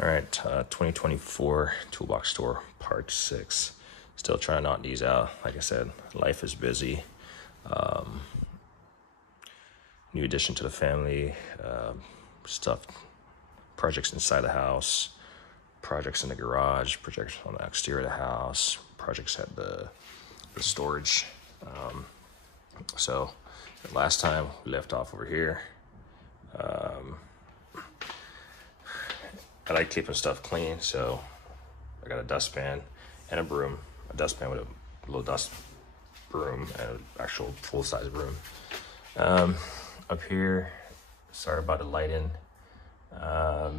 All right, 2024 Toolbox Store, part 6. Still trying to knock these out. Like I said, life is busy. New addition to the family, stuff, projects inside the house, projects in the garage, projects on the exterior of the house, projects at the storage. So last time we left off over here. I like keeping stuff clean, so I got a dustpan and a broom. A dustpan with a little dust broom and an actual full-size broom. Up here, sorry about the lighting. I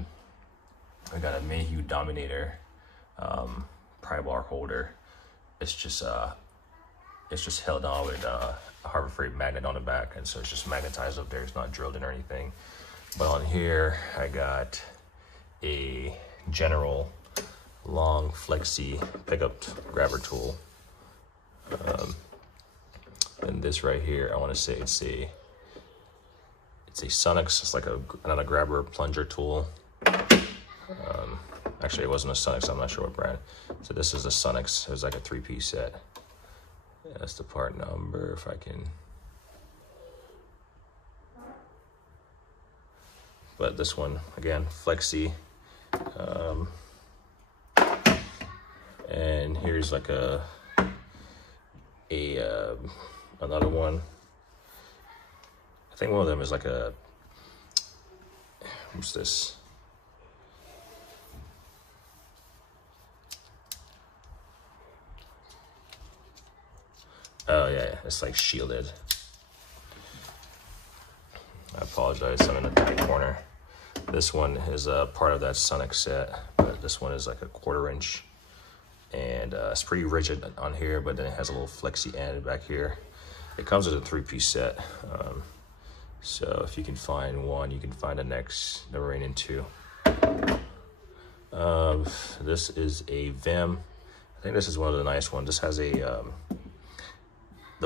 got a Mayhew Dominator pry bar holder. It's just held on with a Harbor Freight magnet on the back, and so it's just magnetized up there. It's not drilled in or anything. But on here, I got a General long flexi pickup grabber tool. And this right here, I want to say it's a Sunex. It's like another grabber plunger tool. Actually, it wasn't a Sunex. I'm not sure what brand. So this is a Sunex. It was like a 3-piece set. That's the part number, if I can. But this one, again, flexi. And here's like another one. I think one of them is like what's this? Oh yeah, it's like shielded. I apologize, I'm in the back corner. This one is a part of that Sunex set, but this one is like a 1/4 inch. And it's pretty rigid on here, but then it has a little flexi end back here. It comes with a 3-piece set. So if you can find one, you can find the remaining 2. This is a Vim. I think this is one of the nice ones. This has the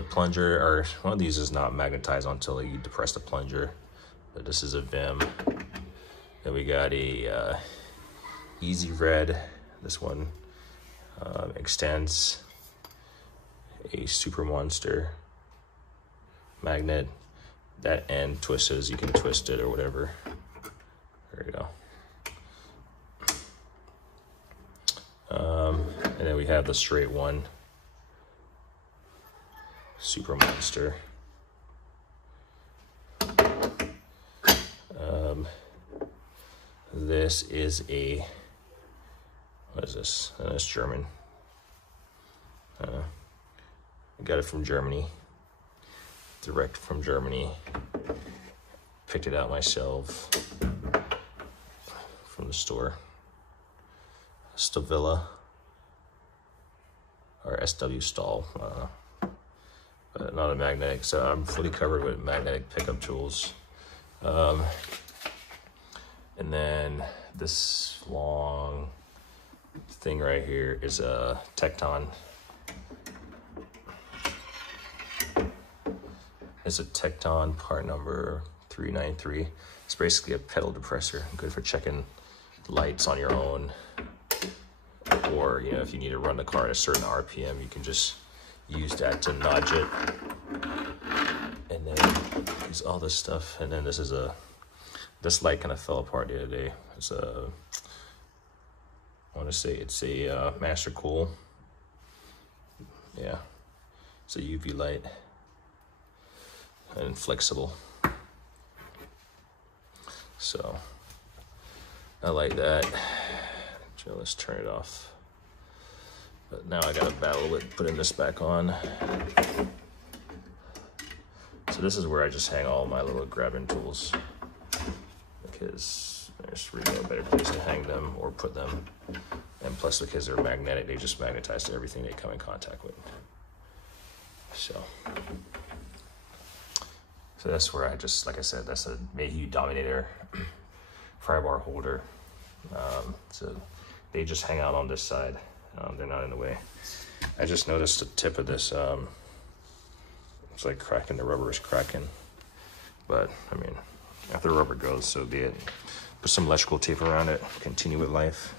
plunger, or one of these is not magnetized until you depress the plunger, but this is a Vim. Then we got a Easy Red. This one extends a Super Monster magnet. That end twists, you can twist it or whatever. There you go. And then we have the straight one, Super Monster. This is what is this? It's German. I got it from Germany, direct from Germany. Picked it out myself from the store. Stavilla or SW Stahl, but not a magnetic. So I'm fully covered with magnetic pickup tools. And then this long thing right here is a Tecton. It's a Tecton part number 393. It's basically a pedal depressor, good for checking lights on your own, or if you need to run the car at a certain RPM, you can just use that to nudge it. And then there's all this stuff. And then this light kind of fell apart the other day. It's I want to say it's a Master Cool. Yeah, it's a UV light and flexible. So I like that. So let's turn it off. But now I gotta battle with putting this back on. So this is where I just hang all my little grabbing tools, because there's really no better place to hang them or put them. And plus, because they're magnetic, they just magnetize to everything they come in contact with. So that's where I just, like I said, that's a Mayhew Dominator pry bar holder. So they just hang out on this side. They're not in the way. I just noticed the tip of this, it's like cracking, the rubber is cracking. But I mean, after the rubber goes, so be it. put some electrical tape around it, continue with life.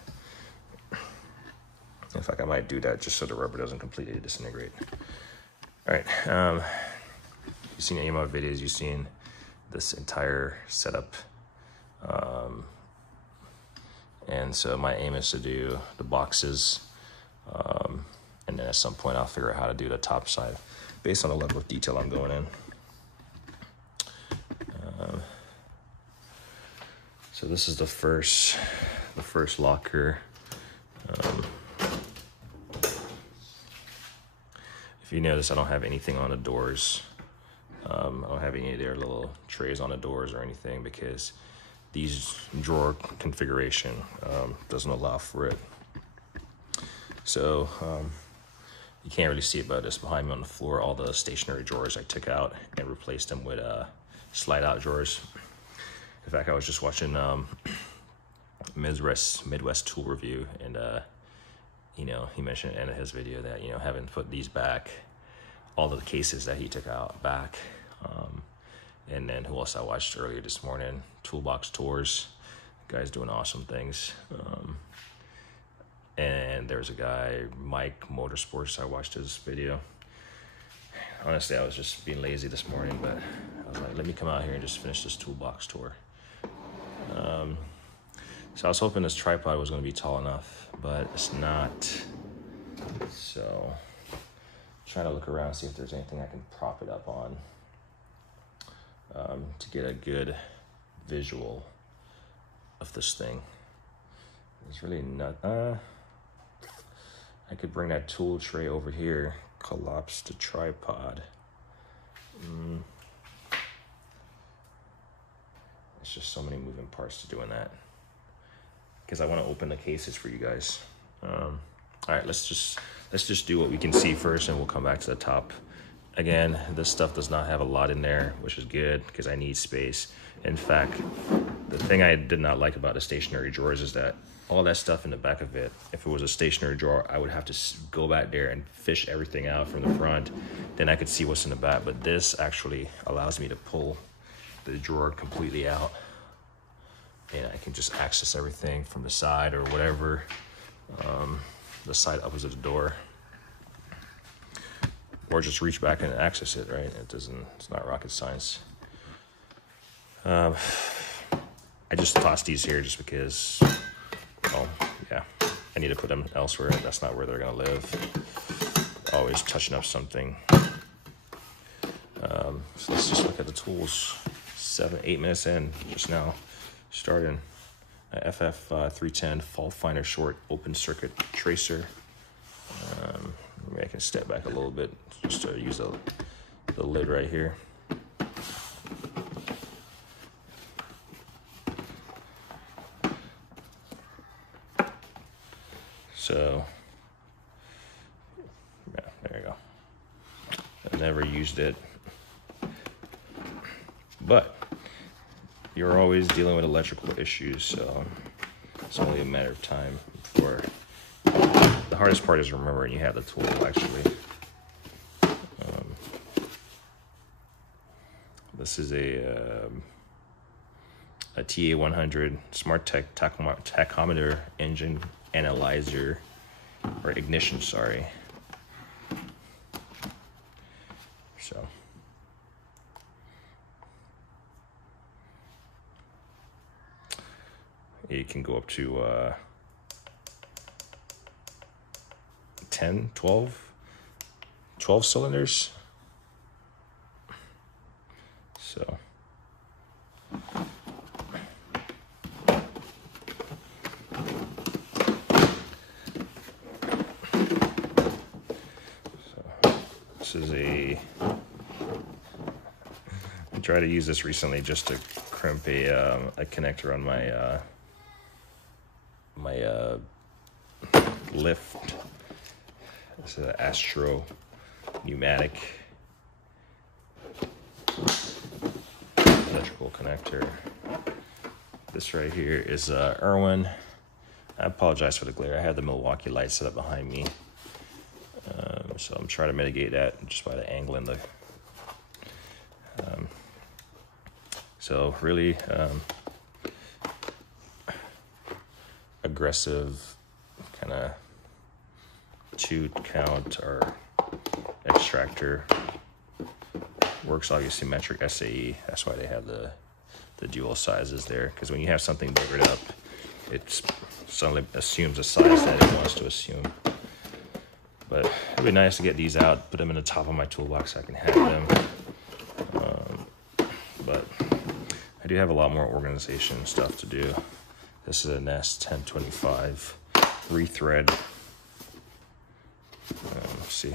In fact, I might do that just so the rubber doesn't completely disintegrate. All right, you've seen any of my videos, you've seen this entire setup. And so my aim is to do the boxes, and then at some point I'll figure out how to do the top side based on the level of detail I'm going in. So this is the first locker. If you notice, I don't have anything on the doors. I don't have any of their little trays on the doors or anything because these drawer configuration doesn't allow for it. So you can't really see it, but it's behind me on the floor. All the stationary drawers I took out and replaced them with slide out drawers. In fact, I was just watching Midwest Tool Review, and you know, he mentioned in his video that, you know, having put these back, all of the cases that he took out back. And then who else I watched earlier this morning? Toolbox Tours. The guy's doing awesome things. And there's a guy, Mike Motorsports. I watched his video. Honestly, I was just being lazy this morning, but I was like, let me come out here and just finish this toolbox tour. So I was hoping this tripod was going to be tall enough, but it's not. So I'm trying to look around, see if there's anything I can prop it up on. To get a good visual of this thing. It's really not, I could bring that tool tray over here, collapse the tripod. It's just so many moving parts to doing that. Because I want to open the cases for you guys. All right, let's just do what we can see first, and we'll come back to the top. Again, this stuff does not have a lot in there, which is good because I need space. In fact, the thing I did not like about the stationary drawers is that all that stuff in the back of it, if it was a stationary drawer, I would have to go back there and fish everything out from the front. Then I could see what's in the back. But this actually allows me to pull the drawer completely out, and I can just access everything from the side or whatever, the side opposite the door. Or just reach back and access it, right? It's not rocket science. I just tossed these here just because, well, yeah, I need to put them elsewhere. That's not where they're gonna live. Always touching up something. So let's just look at the tools. 8 minutes in, just now, starting. FF310 Fault Finder Short Open Circuit Tracer. Maybe I can step back a little bit just to use the lid right here. So, yeah, there you go. I never used it, but you're always dealing with electrical issues, so it's only a matter of time before. The hardest part is remembering you have the tool, actually. This is a TA100 Smart Tech tachometer engine analyzer, or ignition, sorry. So it can go up to 10, 12 cylinders. So this is I tried to use this recently just to crimp a connector on my my lift. This is an Astro pneumatic electrical connector. This right here is Irwin. I apologize for the glare. I have the Milwaukee light set up behind me, so I'm trying to mitigate that just by the angle in the. So really, aggressive kind of 2-count or extractor. Works obviously metric SAE. That's why they have the dual sizes there, because when you have something biggered up, it suddenly assumes a size that it wants to assume. But it'd be nice to get these out, put them in the top of my toolbox so I can have them. But I do have a lot more organization stuff to do. This is a Nest 1025 rethread. Let's see.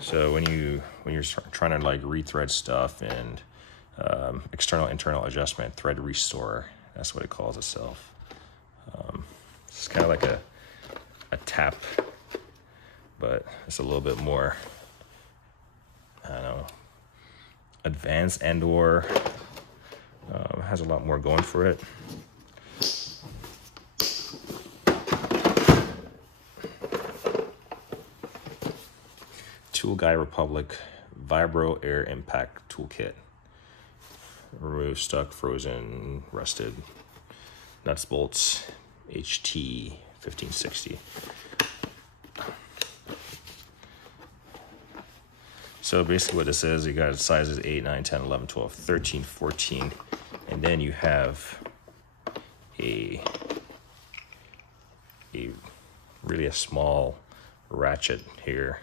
So when you're trying to like rethread stuff and external internal adjustment, thread restore, that's what it calls itself. It's kind of like a tap, but it's a little bit more, I don't know, advanced, and or has a lot more going for it. Tool Guy Republic Vibro Air Impact Toolkit. Remove stuck, frozen, rusted nuts, bolts, HT 1560. So basically what this is, you got sizes 8, 9, 10, 11, 12, 13, 14, and then you have a really small ratchet here.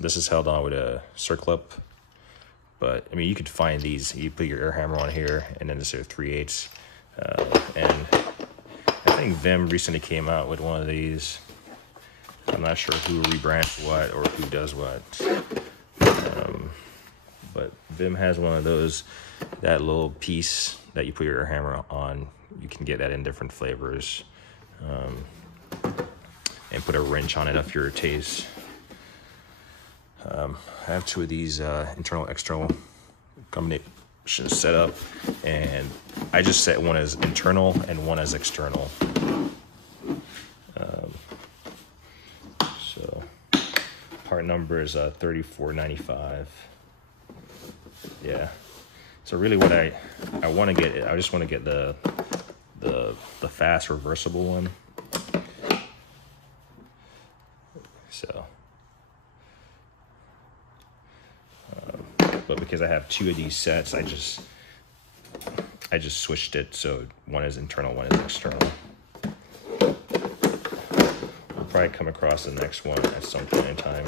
This is held on with a circlip, but I mean, you could find these. You put your air hammer on here, and then this are 3/8. And I think Vim recently came out with one of these. I'm not sure who rebrands what or who does what, but Vim has one of those. That little piece that you put your air hammer on, you can get that in different flavors. And put a wrench on it up your taste. I have 2 of these internal external combinations set up, and I just set one as internal and one as external. So part number is 3495. Yeah. So really what I want to get, I just want to get the fast reversible one. So, but because I have 2 of these sets, I just switched it so one is internal, one is external. We'll probably come across the next one at some point in time.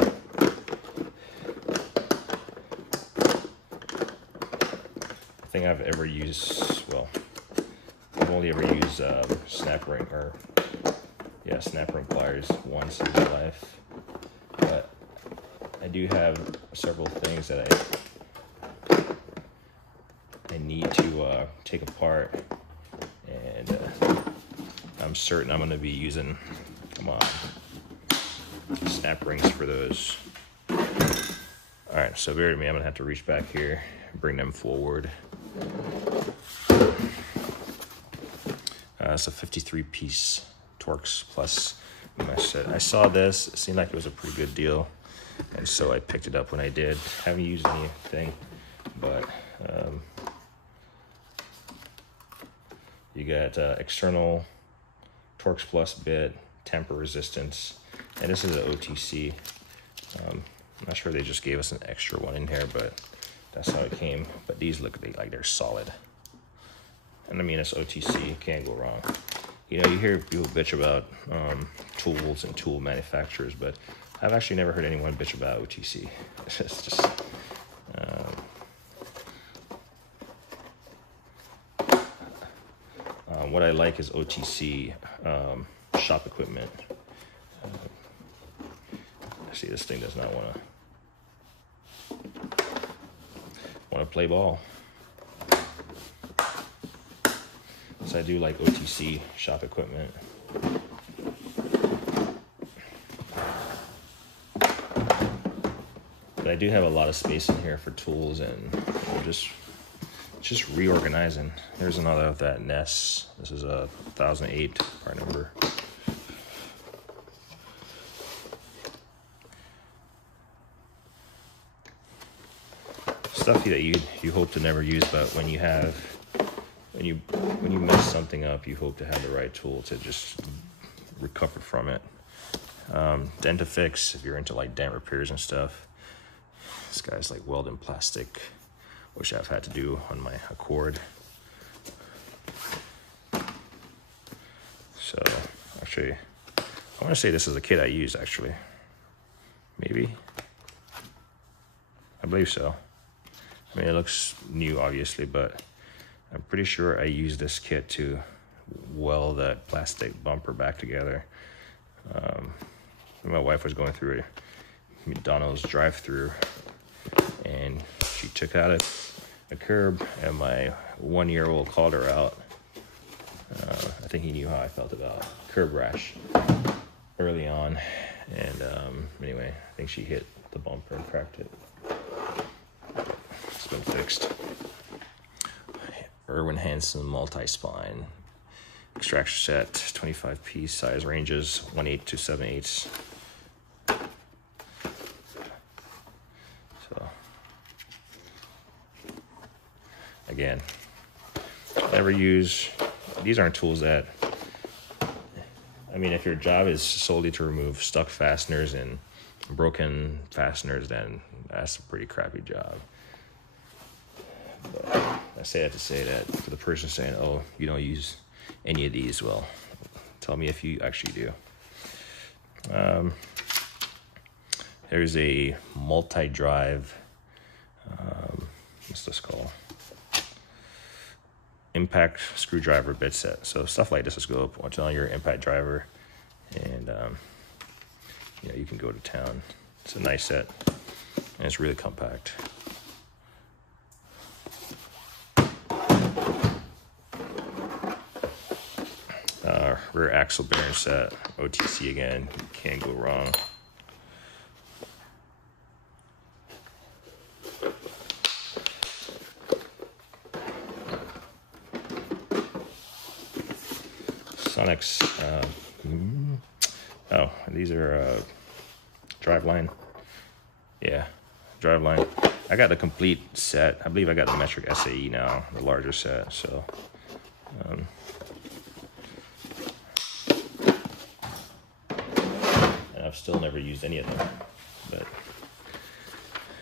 I think I've ever used, well, I've only ever used snap ring pliers once in my life. But I do have several things that I need to take apart, and I'm certain I'm going to be using, snap rings for those. All right, so bear with me. I'm going to have to reach back here and bring them forward. It's a 53-piece Torx Plus mesh set. I saw this, it seemed like it was a pretty good deal, and so I picked it up when I did. Haven't used anything, but you got external Torx Plus bit, temper resistance, and this is an OTC. I'm not sure they just gave us an extra one in here, but that's how it came. But these look like they're solid. And I mean, it's OTC, can't go wrong. You know, you hear people bitch about tools and tool manufacturers, but I've actually never heard anyone bitch about OTC. It's just, what I like is OTC shop equipment. See, this thing does not want to play ball. So I do like OTC shop equipment. But I do have a lot of space in here for tools, and I'm just reorganizing. There's another of that Nest. This is a 1008 part number. stuff that you hope to never use, but when you mess something up, you hope to have the right tool to just recover from it. Dentifix, if you're into like dent repairs and stuff. This guy's like welding plastic, which I've had to do on my Accord. So actually, I want to say this is a kit I used actually. Maybe. I believe so. I mean, it looks new obviously, but I'm pretty sure I used this kit to weld that plastic bumper back together. My wife was going through a McDonald's drive-through, and she took out a curb, and my 1-year-old called her out. I think he knew how I felt about curb rash early on, and anyway, I think she hit the bumper and cracked it. It's been fixed. Irwin Hansen multi-spine extraction set, 25 piece, size ranges 1/8 to 7/8. So again, never use, these aren't tools that, I mean, if your job is solely to remove stuck fasteners and broken fasteners, then that's a pretty crappy job. But I say that to say that for the person saying, oh, you don't use any of these, well, tell me if you actually do. There's a multi-drive, what's this called? Impact screwdriver bit set. So stuff like this is go up on your impact driver, and you know, you can go to town. It's a nice set, and it's really compact. Rear axle bearing set, OTC again, can't go wrong. Sonex, oh, these are Driveline. Yeah, Driveline. I got the complete set. I believe I got the metric SAE now, the larger set. So, and I've still never used any of them, but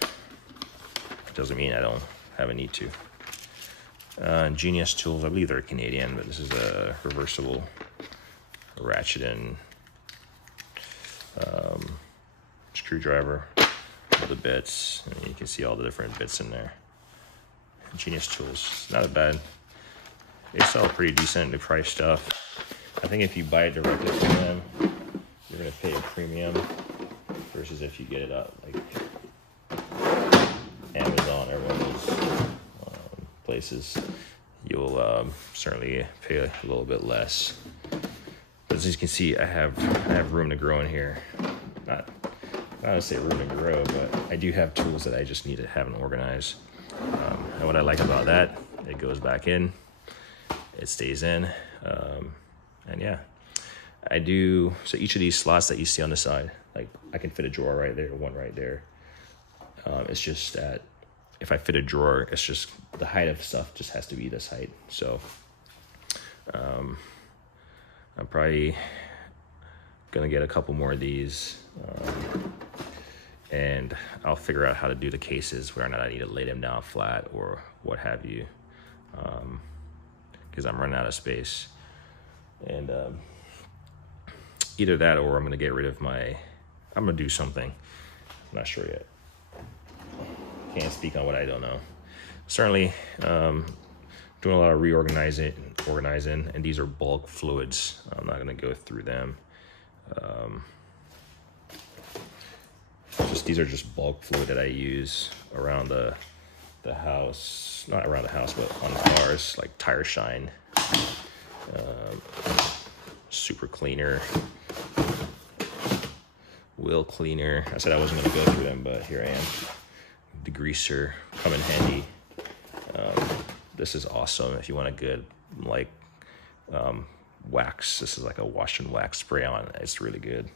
it doesn't mean I don't have a need to. Genius Tools, I believe they're Canadian, but this is a reversible ratchet and screwdriver with the bits, and you can see all the different bits in there. Genius Tools, not a bad, they sell pretty decently priced stuff. I think if you buy it directly from them, you're gonna pay a premium versus if you get it out like Amazon or one of those places, you'll certainly pay a little bit less. But as you can see, I have room to grow in here. Not to say room to grow, but I do have tools that I just need to have and organize. And what I like about that, it goes back in, it stays in, and yeah, I do. So each of these slots that you see on the side, like I can fit a drawer right there, one right there. It's just that if I fit a drawer, it's just the height of stuff just has to be this height. So I'm probably gonna get a couple more of these, and I'll figure out how to do the cases where or not I need to lay them down flat or what have you, because I'm running out of space. And either that or I'm gonna get rid of I'm gonna do something. I'm not sure yet. Can't speak on what I don't know. Certainly doing a lot of organizing, and these are bulk fluids. I'm not gonna go through them. These are just bulk fluid that I use around the house, not around the house, but on cars, like tire shine, super cleaner, wheel cleaner. I said I wasn't gonna go through them, but here I am. Degreaser, come in handy. This is awesome if you want a good like wax. This is like a wash and wax spray on. It's really good.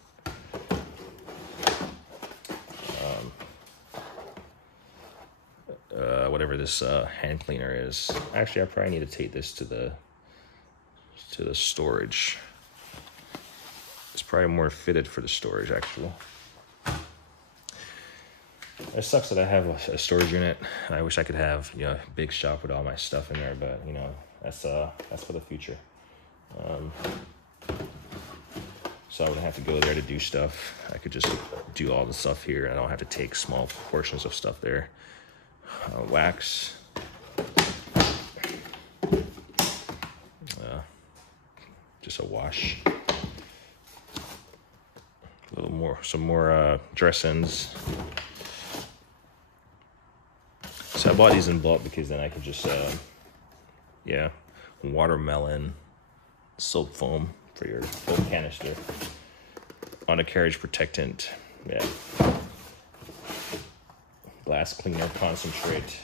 whatever this hand cleaner is. Actually, I probably need to take this to the storage. It's probably more fitted for the storage, actually. It sucks that I have a storage unit. I wish I could have, you know, a big shop with all my stuff in there, but you know, that's for the future. So I wouldn't have to go there to do stuff. I could just do all the stuff here. I don't have to take small portions of stuff there. Wax. Just a wash. A little more, some more dressings. So I bought these in bulk because then I could just, yeah, watermelon soap foam for your foam canister. Undercarriage protectant, yeah. Glass cleaner concentrate.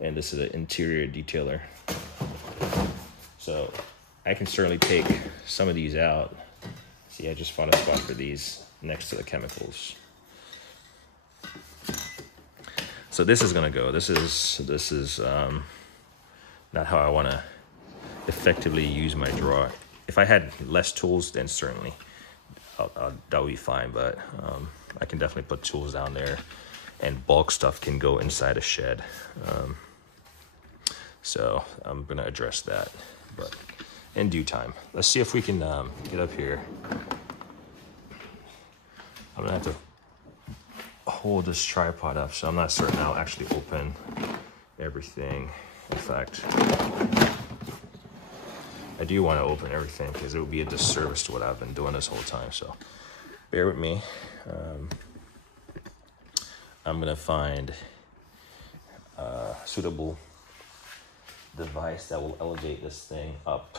And this is an interior detailer. So I can certainly take some of these out. See, I just found a spot for these next to the chemicals. So this is gonna go. This is not how I wanna effectively use my drawer. If I had less tools, then certainly that would be fine, but I can definitely put tools down there, and bulk stuff can go inside a shed. So I'm gonna address that, but in due time. Let's see if we can get up here. I'm gonna have to hold this tripod up, so I'm not certain I'll actually open everything. In fact, I do want to open everything because it would be a disservice to what I've been doing this whole time, so bear with me. I'm gonna find a suitable device that will elevate this thing up.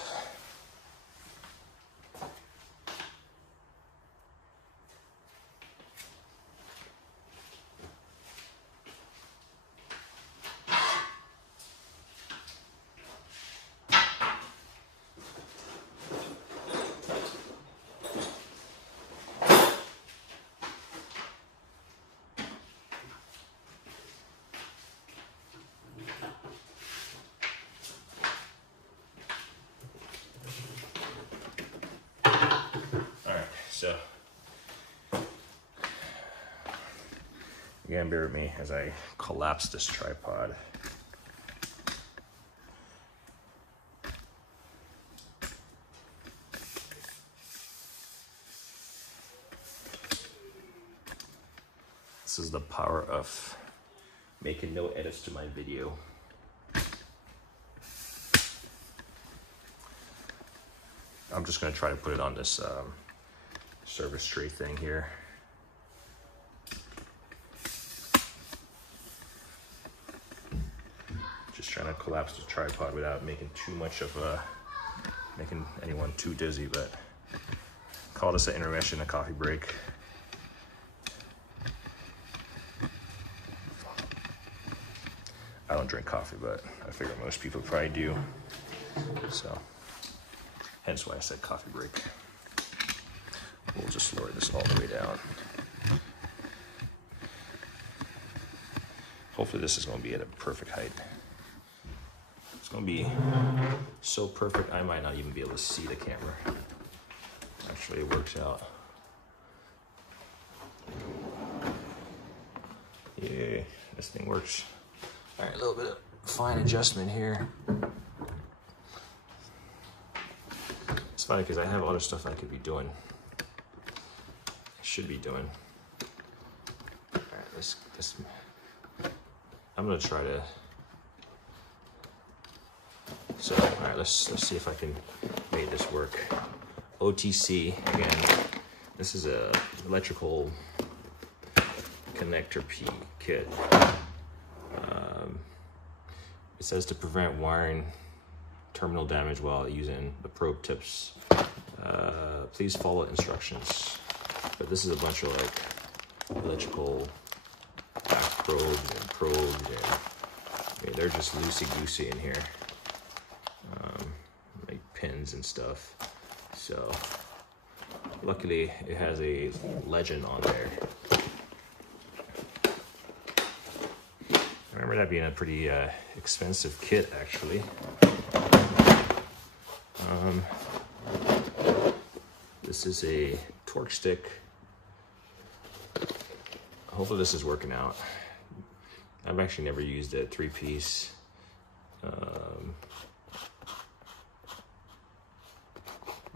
So, again, bear with me as I collapse this tripod. This is the power of making no edits to my video. I'm just gonna try to put it on this service tray thing here. Just trying to collapse the tripod without making too much of making anyone too dizzy, but call this an intermission, a coffee break. I don't drink coffee, but I figure most people probably do. So, hence why I said coffee break. We'll just lower this all the way down. Hopefully this is going to be at a perfect height. It's going to be so perfect I might not even be able to see the camera. Actually, it works out. Yeah, this thing works. All right, a little bit of fine adjustment here. It's funny because I have other stuff I could be doing. Should be doing. All right, let's I'm gonna try to. So, all right, let's see if I can make this work. OTC again. This is a electrical connector kit. It says to prevent wiring terminal damage while using the probe tips. Please follow instructions. But this is a bunch of like electrical probes and I mean, they're just loosey-goosey in here. Like pins and stuff. So luckily it has a legend on there. I remember that being a pretty expensive kit, actually. This is a torque stick. Hopefully this is working out. I've actually never used a 3-piece.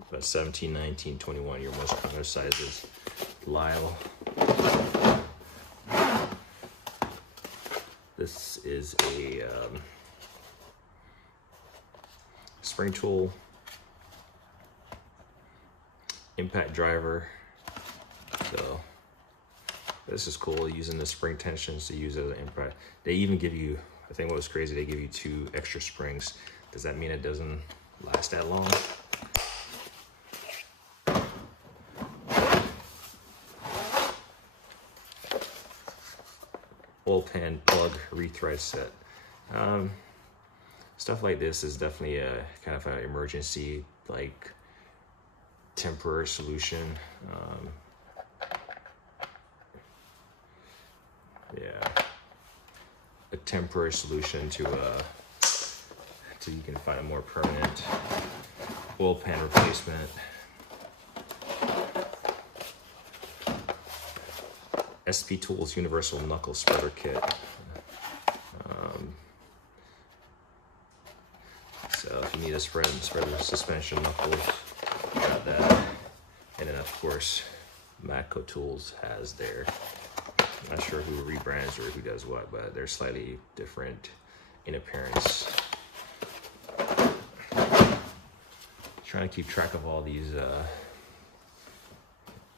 About 17, 19, 21, your most common sizes. Lyle. This is a spring tool, impact driver. So this is cool, using the spring tensions to use as an impact. They even give you, I think what was crazy, they give you 2 extra springs. Does that mean it doesn't last that long? Oil pan plug rethread set. Stuff like this is definitely a kind of an emergency, like temporary solution. Yeah, a temporary solution to till you can find a more permanent oil pan replacement. SP Tools Universal Knuckle Spreader Kit. So if you need a spread the suspension knuckles, you got that. And then of course, Matco Tools has their, I'm not sure who rebrands or who does what, but they're slightly different in appearance. Trying to keep track of all these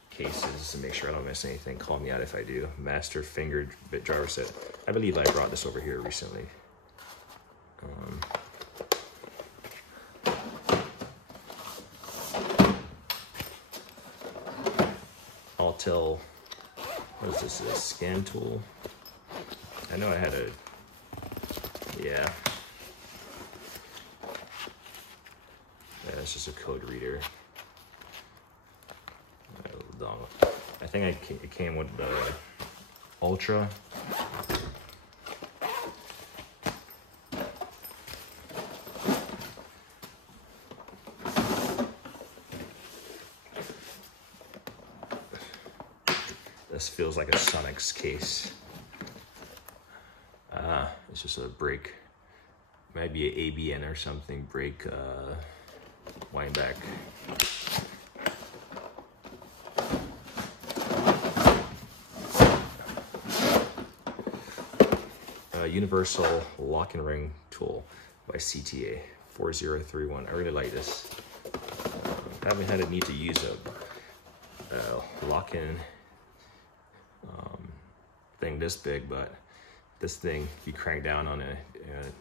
cases to make sure I don't miss anything. Call me out if I do. Master fingered bit driver set. I believe I brought this over here recently. Altel, what is this, a scan tool? I know I had a, yeah. Yeah, it's just a code reader. I think it came with the Ultra. This feels like a Sonex case. It's just a brake. Might be an ABN or something. Brake wind back. Universal Lock and Ring Tool by CTA 4031. I really like this. I haven't had a need to use a lock-in thing this big, but this thing, you crank down on it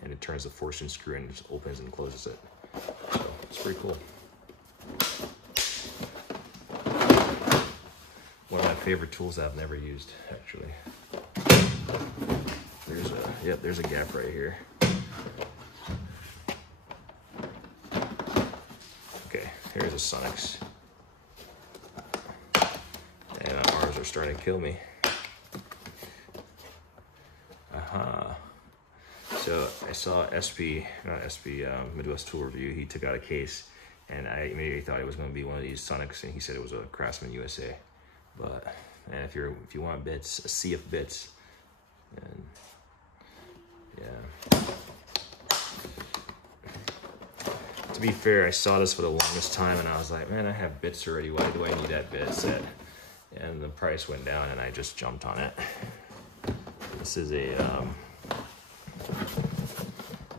and it turns the forcing screw and it just opens and closes it. So it's pretty cool. One of my favorite tools I've never used, actually. There's a gap right here. Okay, here's a Sonex. And my arms are starting to kill me. So I saw Midwest Tool Review. He took out a case, and I immediately thought it was going to be one of these Sonex, and he said it was a Craftsman USA. But man, if you want bits, a sea of bits, and yeah. To be fair, I saw this for the longest time, and I was like, man, I have bits already. Why do I need that bit set? And the price went down, and I just jumped on it. This is a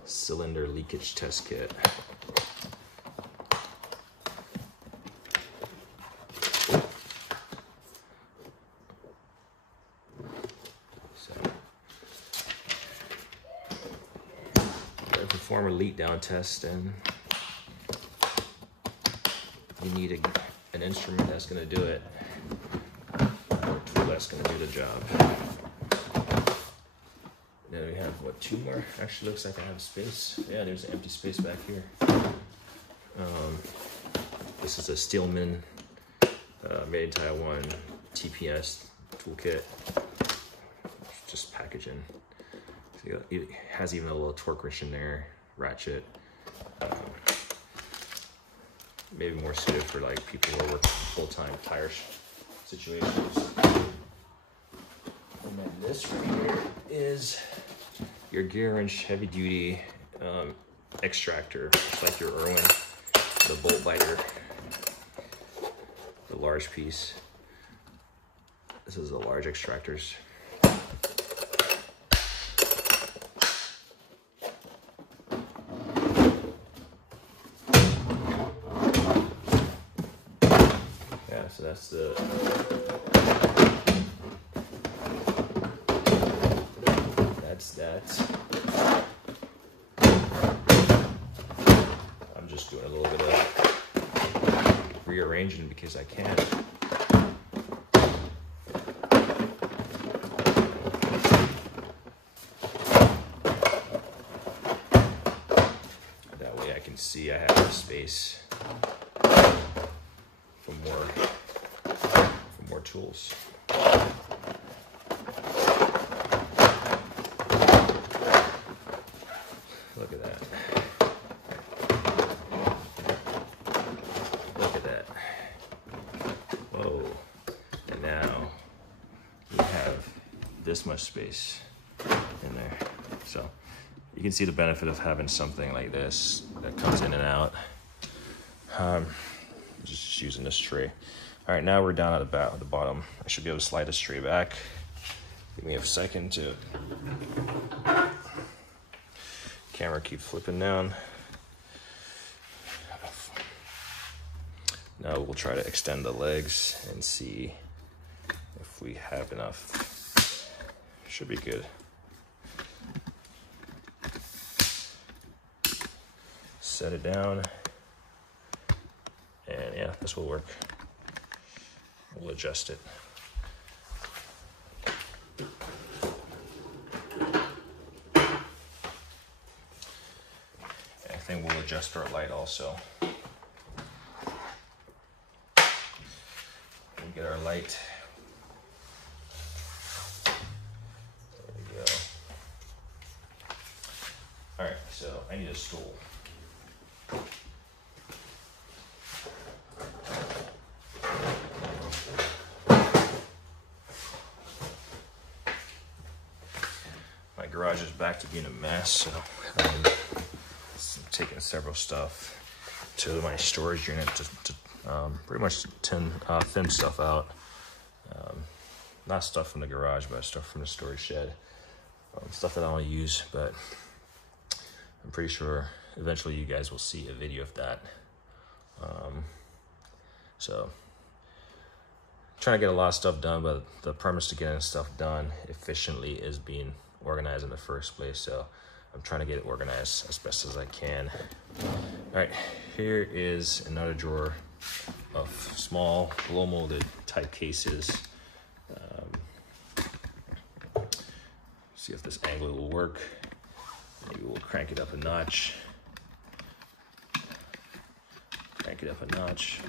cylinder leakage test kit. Perform a leak down test, and you need an instrument that's going to do it, or a tool that's going to do the job. Then we have, what, 2 more? Actually looks like I have space. Yeah, there's an empty space back here. This is a Steelman made in Taiwan TPS toolkit. Just packaging. It has even a little torque wrench in there, ratchet. Maybe more suited for like people who are working full-time tire situations. And then this right here is your gear wrench heavy duty extractor, just like your Irwin, the bolt biter, the large piece. This is the large extractors. Yeah, so that's that. I'm just doing a little bit of rearranging because I can. That way I can see I have space for more tools. Look at that. Look at that. Whoa. And now we have this much space in there. So you can see the benefit of having something like this that comes in and out. Just using this tray. All right, now we're down at the bottom. I should be able to slide this tray back. Give me a second to... Camera keeps flipping down. Now we'll try to extend the legs and see if we have enough. Should be good. Set it down. And yeah, this will work. We'll adjust it. I think we'll adjust our light also. We'll get our light. There we go. All right, so I need a stool. My garage is back to being a mess, so I'm taking several stuff to my storage unit to pretty much thin stuff out. Not stuff from the garage, but stuff from the storage shed. Stuff that I don't use, but I'm pretty sure eventually you guys will see a video of that. So trying to get a lot of stuff done, but the premise to getting stuff done efficiently is being organized in the first place. So I'm trying to get it organized as best as I can. All right, here is another drawer of small blow molded type cases. See if this angle will work. Maybe we'll crank it up a notch. Crank it up a notch.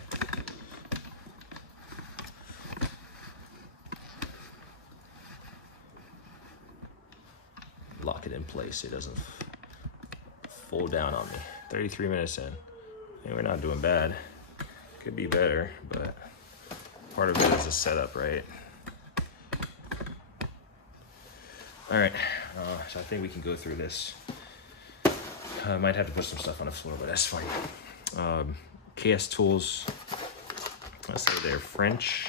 Lock it in place so it doesn't fold down on me. 33 minutes in. And we're not doing bad. Could be better, but part of it is the setup, right? All right, so I think we can go through this. I might have to put some stuff on the floor, but that's fine. KS Tools, I say they're French,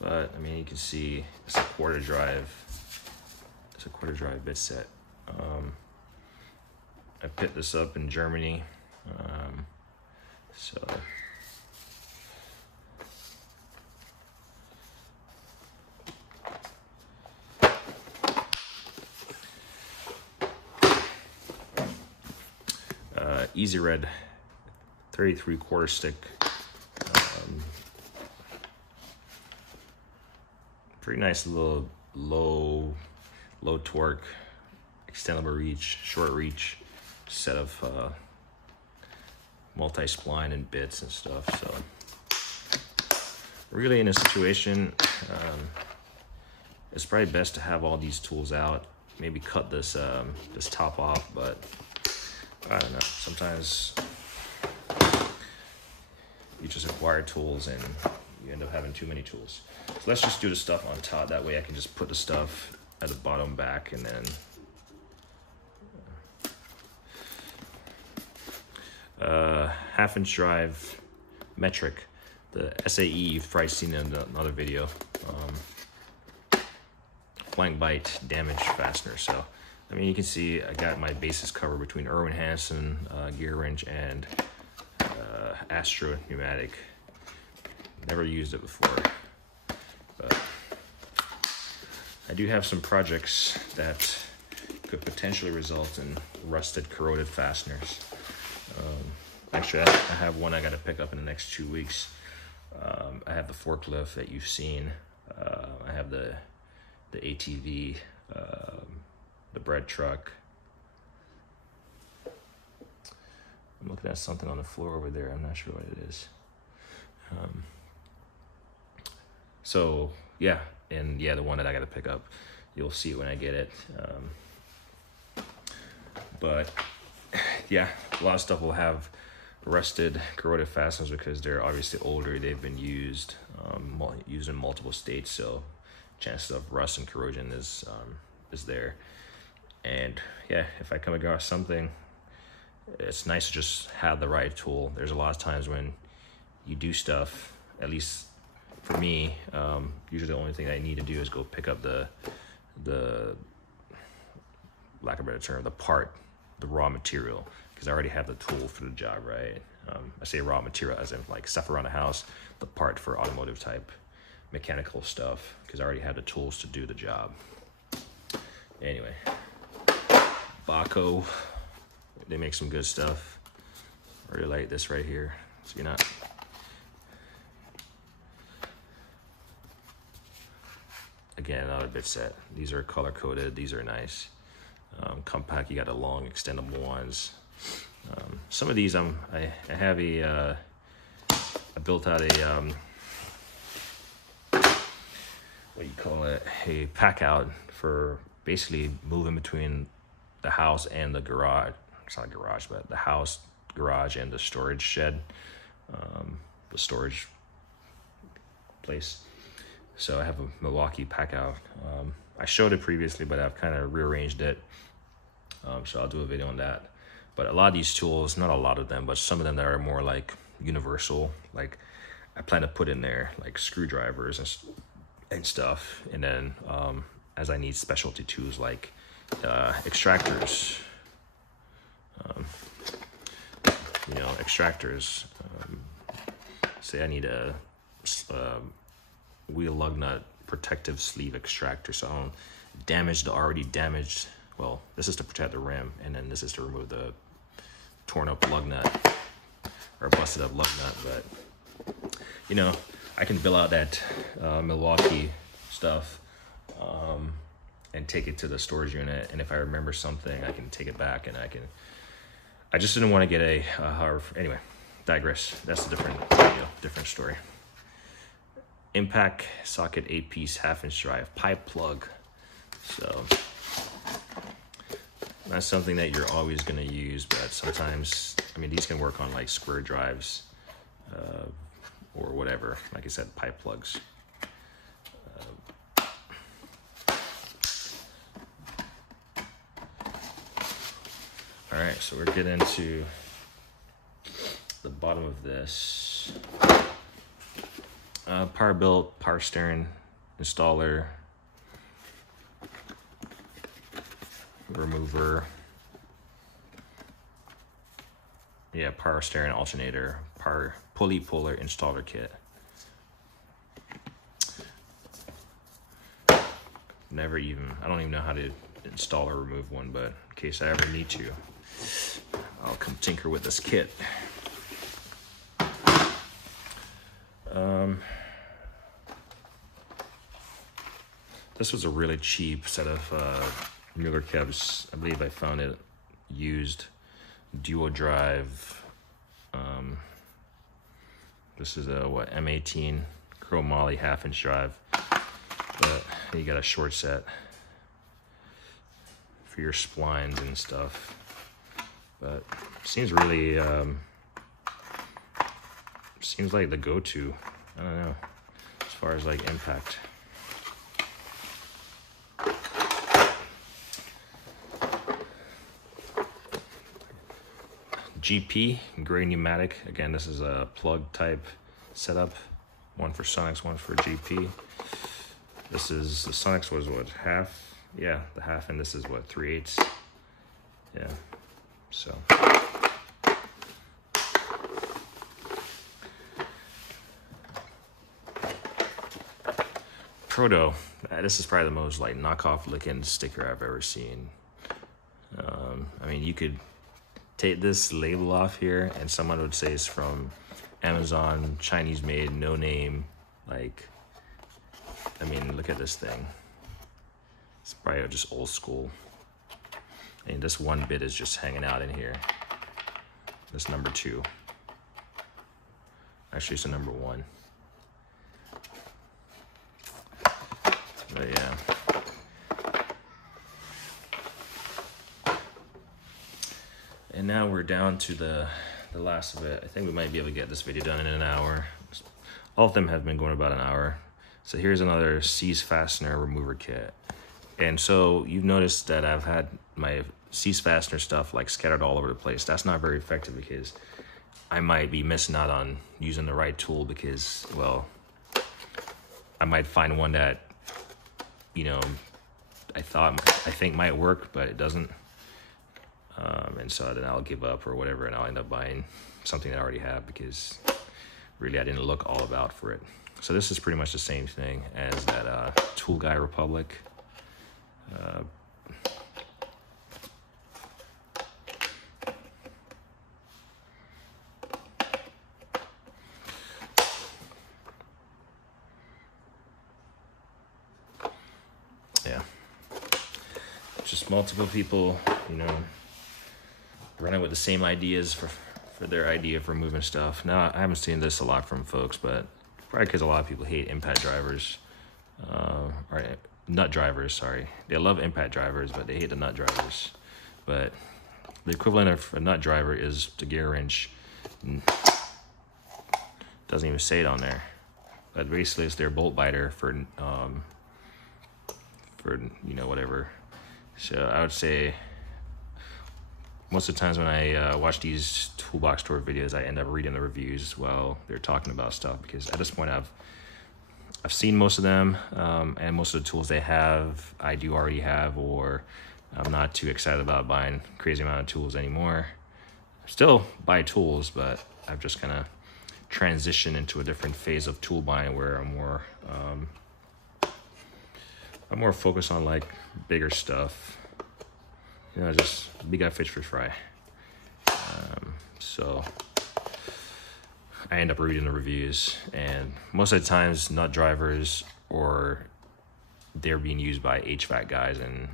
but I mean, you can see it's a quarter drive. It's a quarter drive bit set. I picked this up in Germany. So Easy Red 33 quarter stick. Pretty nice little low torque, extendable reach, short reach set of multi-spline and bits and stuff. So really in a situation, it's probably best to have all these tools out maybe cut this this top off, but I don't know. Sometimes you just acquire tools and you end up having too many tools. So let's just do the stuff on top. That way I can just put the stuff at the bottom back, and then half-inch drive metric. The SAE you've probably seen in another video. Blank bite damage fastener. So I mean, you can see I got my bases covered between Irwin Hansen gear wrench and Astro pneumatic. Never used it before, but I do have some projects that could potentially result in rusted, corroded fasteners. Actually, I have one I got to pick up in the next 2 weeks. I have the forklift that you've seen. I have the ATV, the bread truck. I'm looking at something on the floor over there. I'm not sure what it is. So yeah, and yeah, the one that I got to pick up, you'll see it when I get it. But yeah, a lot of stuff will have rusted, corroded fasteners because they're obviously older. They've been used in multiple states, so chances of rust and corrosion is there. And yeah, if I come across something, it's nice to just have the right tool. There's a lot of times when you do stuff, at least for me, usually the only thing I need to do is go pick up the lack of a better term, the raw material, because I already have the tool for the job, right? I say raw material as in like stuff around the house, the part for automotive type mechanical stuff, because I already have the tools to do the job. Anyway, Baco, they make some good stuff. I really like this right here. So you're not, again, another bit set. These are color coded. These are nice. Compact, you got the long extendable ones. Some of these I have I built out a what do you call it, a pack out for basically moving between the house and the garage. It's not a garage, but the house, garage, and the storage shed, the storage place. So I have a Milwaukee pack out. I showed it previously, but I've kind of rearranged it. So I'll do a video on that. But a lot of these tools, not a lot of them, but some of them that are more like universal, like I plan to put in there like screwdrivers and stuff. And then as I need specialty tools like extractors, say I need a wheel lug nut protective sleeve extractor, so I don't damage the already damaged. Well, this is to protect the rim, and then this is to remove the torn up lug nut or busted up lug nut. But I can bill out that Milwaukee stuff and take it to the storage unit, and if I remember something, I can take it back, and I just didn't want to get anyway, digress. That's a different video, different story. Impact socket 8-piece half-inch drive pipe plug. So that's something that you're always going to use, but sometimes, I mean, these can work on like square drives or whatever. Like I said, pipe plugs. All right, so we're getting to the bottom of this. Power built, power steering installer, remover, yeah, power steering alternator, power pulley puller installer kit. I don't even know how to install or remove one, but in case I ever need to, I'll come tinker with this kit. This was a really cheap set of Mueller Kebs. I believe I found it used, dual drive. This is a M18 chromoly half-inch drive, but you got a short set. for your splines and stuff. But seems really, seems like the go-to. I don't know, as far as like impact. GP, Gray Pneumatic. Again, this is a plug type setup. One for Sonex, one for GP. This is, the Sonex was what, half? Yeah, the half, and this is what, 3/8? Yeah, so. Proto, this is probably the most like knockoff looking sticker I've ever seen. I mean, you could take this label off here and someone would say it's from Amazon, Chinese made, no name. Like, I mean, look at this thing. It's probably just old school. I mean, this one bit is just hanging out in here. This number 2. Actually, it's a number 1. But yeah. And now we're down to the last of it. I think we might be able to get this video done in an hour. All of them have been going about an hour. So here's another Seize Fastener remover kit. And so you've noticed that I've had my Seize Fastener stuff like scattered all over the place. That's not very effective because I might be missing out on using the right tool because, well, I might find one that, you know, I think might work, but it doesn't. And so then I'll give up or whatever, and I'll end up buying something that I already have because really I didn't look all about for it. So this is pretty much the same thing as that Tool Guy Republic. Yeah, just multiple people, you know, running with the same ideas for their idea of removing stuff. Now, I haven't seen this a lot from folks, but probably because a lot of people hate impact drivers, or nut drivers, sorry. They love impact drivers, but they hate the nut drivers. But the equivalent of a nut driver is the gear wrench. Doesn't even say it on there. But basically, it's their bolt biter for you know, whatever. So I would say most of the times when I watch these toolbox tour videos, I end up reading the reviews while they're talking about stuff because at this point I've seen most of them, and most of the tools they have I do already have, or I'm not too excited about buying a crazy amount of tools anymore. Still buy tools, but I've just kind of transitioned into a different phase of tool buying where I'm more focused on like bigger stuff. You know, just big guy fish fry. So I end up reading the reviews, and most of the times nut drivers, or they're being used by HVAC guys, and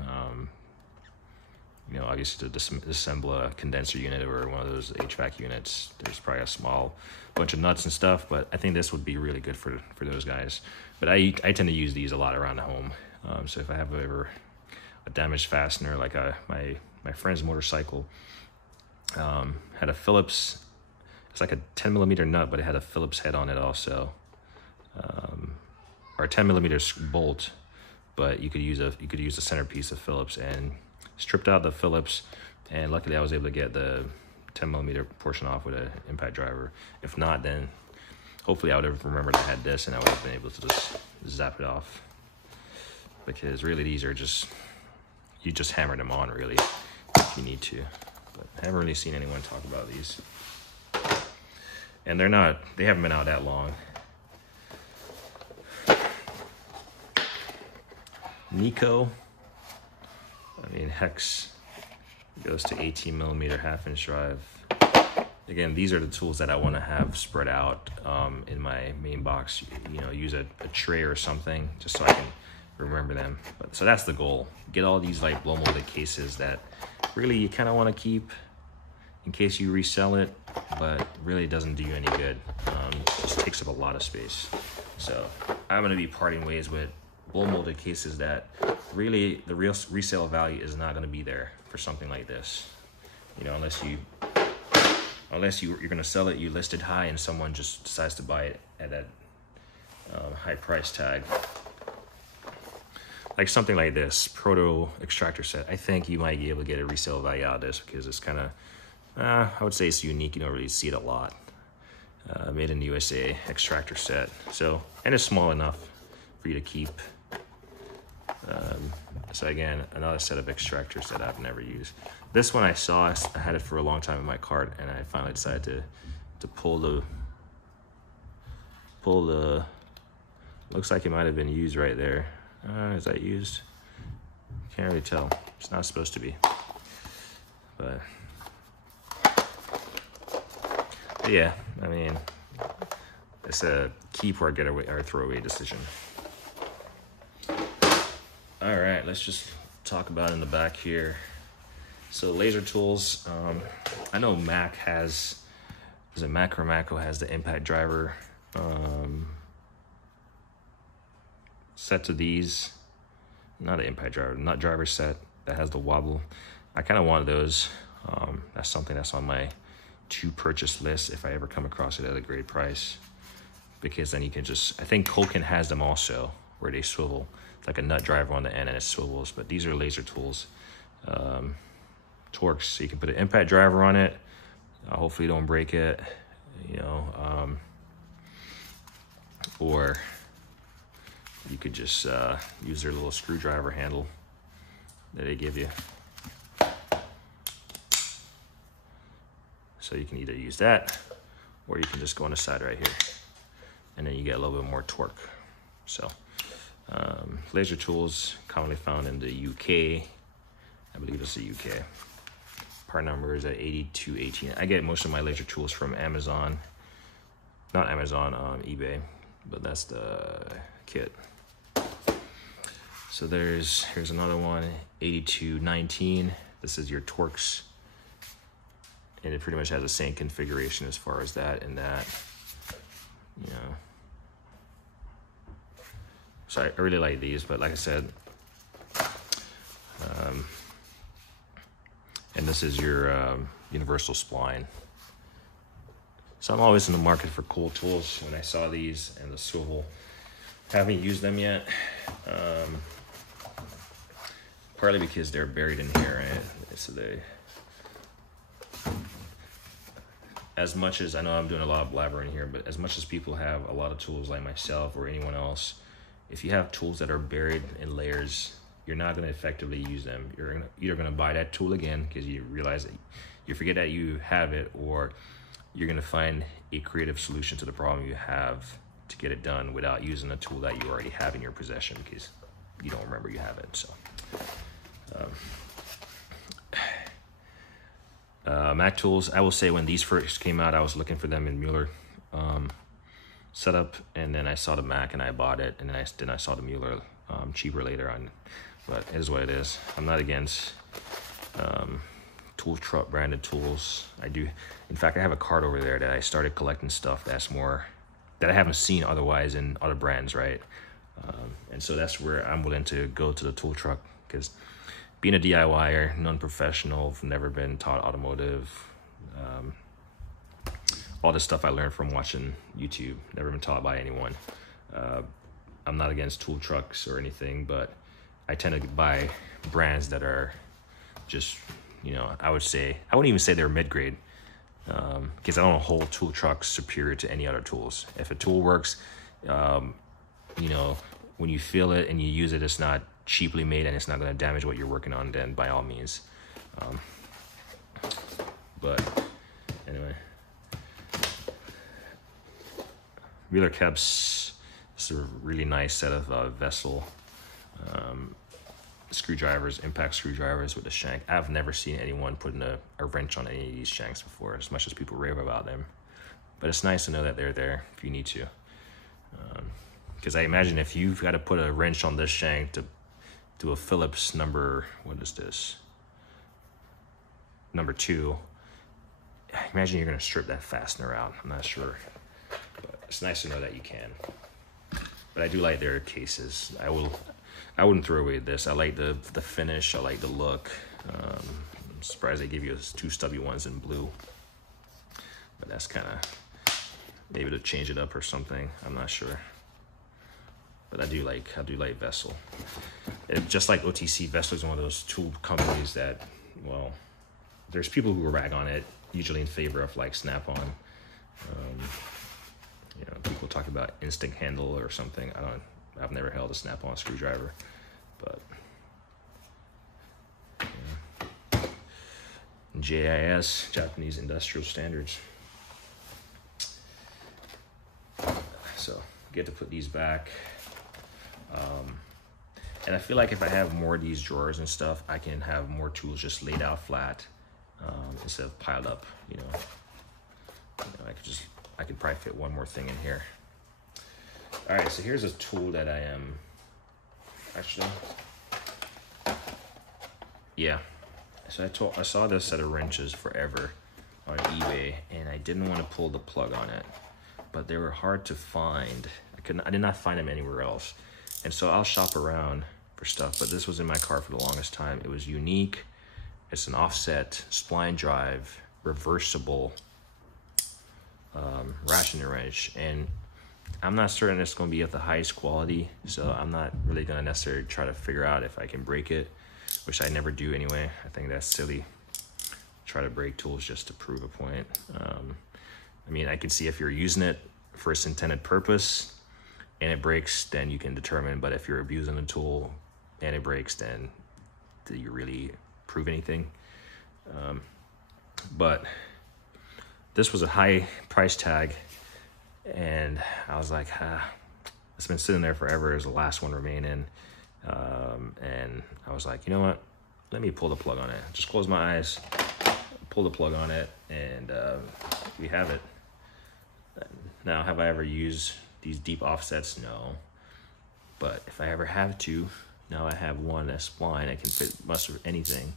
you know, obviously to disassemble a condenser unit or one of those HVAC units, there's probably a small bunch of nuts and stuff, but I think this would be really good for those guys. But I tend to use these a lot around the home. So if I have ever a damaged fastener, like my friend's motorcycle had a Phillips, it's like a 10mm nut, but it had a Phillips head on it also, or a 10mm bolt, but you could use the centerpiece of Phillips, and stripped out the Phillips, and luckily I was able to get the 10mm portion off with an impact driver. If not, then hopefully I would have remembered I had this and I would have been able to just zap it off, because really these are just, you just hammer them on really if you need to. But I haven't really seen anyone talk about these, and they haven't been out that long. Nico, I mean, Hex goes to 18mm 1/2" drive. Again, these are the tools that I want to have spread out in my main box. You know, use a tray or something just so I can remember them. But so that's the goal. Get all these like blow molded cases that really you kind of want to keep in case you resell it, but really it doesn't do you any good. It just takes up a lot of space. So I'm going to be parting ways with blow molded cases that really the real resale value is not going to be there for something like this. You know, unless you're going to sell it, you list it high, and someone just decides to buy it at that high price tag. Like something like this proto extractor set, I think you might be able to get a resale value out of this because it's kind of, I would say it's unique. You don't really see it a lot. Made in the USA extractor set. So, and it's small enough for you to keep. So again, another set of extractors that I've never used. This one I saw, I had it for a long time in my cart, and I finally decided to pull the, looks like it might have been used right there. Is that used? Can't really tell. It's not supposed to be. But yeah, I mean, it's a keep or getaway or throwaway decision. All right, let's just talk about in the back here. So laser tools, I know Mac has, is it Mac or Macco has the impact driver set to these, not an impact driver, nut driver set that has the wobble. I kind of wanted those. That's something that's on my to purchase list if I ever come across it at a great price, because then you can just, I think Culkin has them also where they swivel. It's like a nut driver on the end and it swivels, but these are laser tools. Torx, so you can put an impact driver on it. Hopefully you don't break it, you know, or you could just use their little screwdriver handle that they give you. So you can either use that, or you can just go on the side right here, and then you get a little bit more torque. So laser tools commonly found in the UK. I believe it's the UK. Part number is at 8218. I get most of my laser tools from Amazon. Not Amazon, eBay, but that's the kit. So here's another one, 8219. This is your Torx. And it pretty much has the same configuration as far as that and that, you know. So I really like these, but like I said, and this is your universal spline. So I'm always in the market for cool tools. When I saw these and the swivel, haven't used them yet. Partly because they're buried in here, right? So they, as much as, I know I'm doing a lot of blabbering here, but as much as people have a lot of tools like myself or anyone else, if you have tools that are buried in layers, you're not going to effectively use them. You're either going to buy that tool again because you realize that you forget that you have it, or you're going to find a creative solution to the problem you have to get it done without using a tool that you already have in your possession because you don't remember you have it. So Mac tools, I will say when these first came out, I was looking for them in Mueller setup, and then I saw the Mac and I bought it, and then I saw the Mueller cheaper later on. But it is what it is. I'm not against Tool Truck branded tools. I do, in fact, I have a cart over there that I started collecting stuff that's more, that I haven't seen otherwise in other brands, right? And so that's where I'm willing to go to the Tool Truck, because being a DIYer, non-professional, never been taught automotive, all this stuff I learned from watching YouTube, never been taught by anyone. I'm not against tool trucks or anything, but I tend to buy brands that are just, you know, I wouldn't even say they're mid-grade, because I don't hold tool trucks superior to any other tools. If a tool works, you know, when you feel it and you use it, it's not cheaply made and it's not going to damage what you're working on, then by all means. But anyway, Wheeler Keps, this is a really nice set of Vessel screwdrivers, impact screwdrivers with a shank. I've never seen anyone putting a wrench on any of these shanks before, as much as people rave about them. But it's nice to know that they're there if you need to. Because I imagine if you've got to put a wrench on this shank to do a Phillips number, what is this? Number 2. I imagine you're going to strip that fastener out. I'm not sure. But it's nice to know that you can. But I do like their cases. I wouldn't throw away this. I like the finish. I like the look. I'm surprised they give you 2 stubby ones in blue. But that's kind of maybe to change it up or something. I'm not sure. But I do like Vessel. Just like OTC, Vessel is one of those tool companies that, well, there's people who rag on it, usually in favor of like Snap-on. You know, people talk about instinct handle or something. I've never held a Snap-on screwdriver, but yeah. JIS, Japanese Industrial Standards. So get to put these back. And I feel like if I have more of these drawers and stuff, I can have more tools just laid out flat instead of piled up. You know, I could probably fit one more thing in here. All right, so here's a tool that I am actually, yeah. So I saw this set of wrenches forever on eBay, and I didn't want to pull the plug on it, but they were hard to find. I did not find them anywhere else. And so I'll shop around for stuff, but this was in my car for the longest time. It was unique. It's an offset spline drive, reversible ratcheting wrench. And I'm not certain it's going to be at the highest quality, so I'm not really going to necessarily try to figure out if I can break it, which I never do anyway. I think that's silly. Try to break tools just to prove a point. I mean, I can see if you're using it for its intended purpose and it breaks, then you can determine. But if you're abusing the tool and it breaks, then do you really prove anything? But this was a high price tag, and I was like, it's been sitting there forever. It's the last one remaining. And I was like, you know what? Let me pull the plug on it. Just close my eyes, pull the plug on it, and we have it. Now, have I ever used these deep offsets? No. But if I ever have to, now I have one that's spline. I can fit much of anything.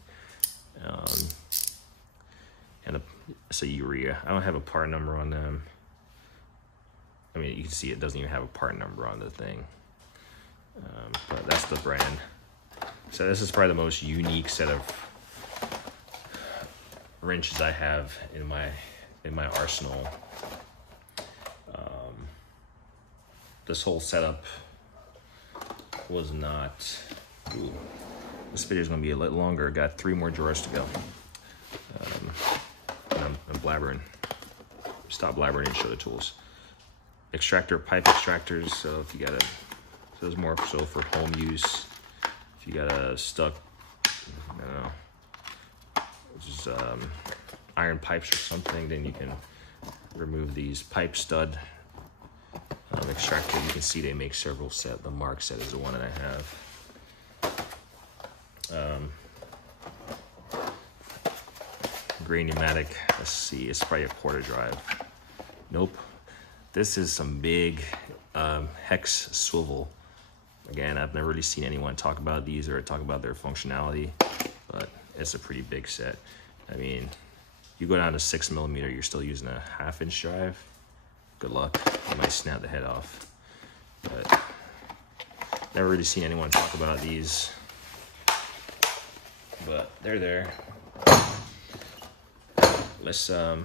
And it's a Urea. I don't have a part number on them. I mean, you can see it doesn't even have a part number on the thing. But that's the brand. So this is probably the most unique set of wrenches I have in my arsenal. This whole setup was not. Ooh, this video is going to be a little longer. Got 3 more drawers to go. And I'm blabbering. Stop blabbering and show the tools. Extractor, pipe extractors. So if you got so there's more so for home use. If you got a stuck, I don't know, just iron pipes or something, then you can remove these pipe stud extractor. You can see they make several set. The Mark set is the one that I have. Gray pneumatic. Let's see. It's probably a quarter drive. Nope. This is some big hex swivel. Again, I've never really seen anyone talk about these or talk about their functionality, but it's a pretty big set. I mean, you go down to 6mm, you're still using a 1/2-inch drive. Good luck. You might snap the head off. But never really seen anyone talk about these. But they're there. Let's I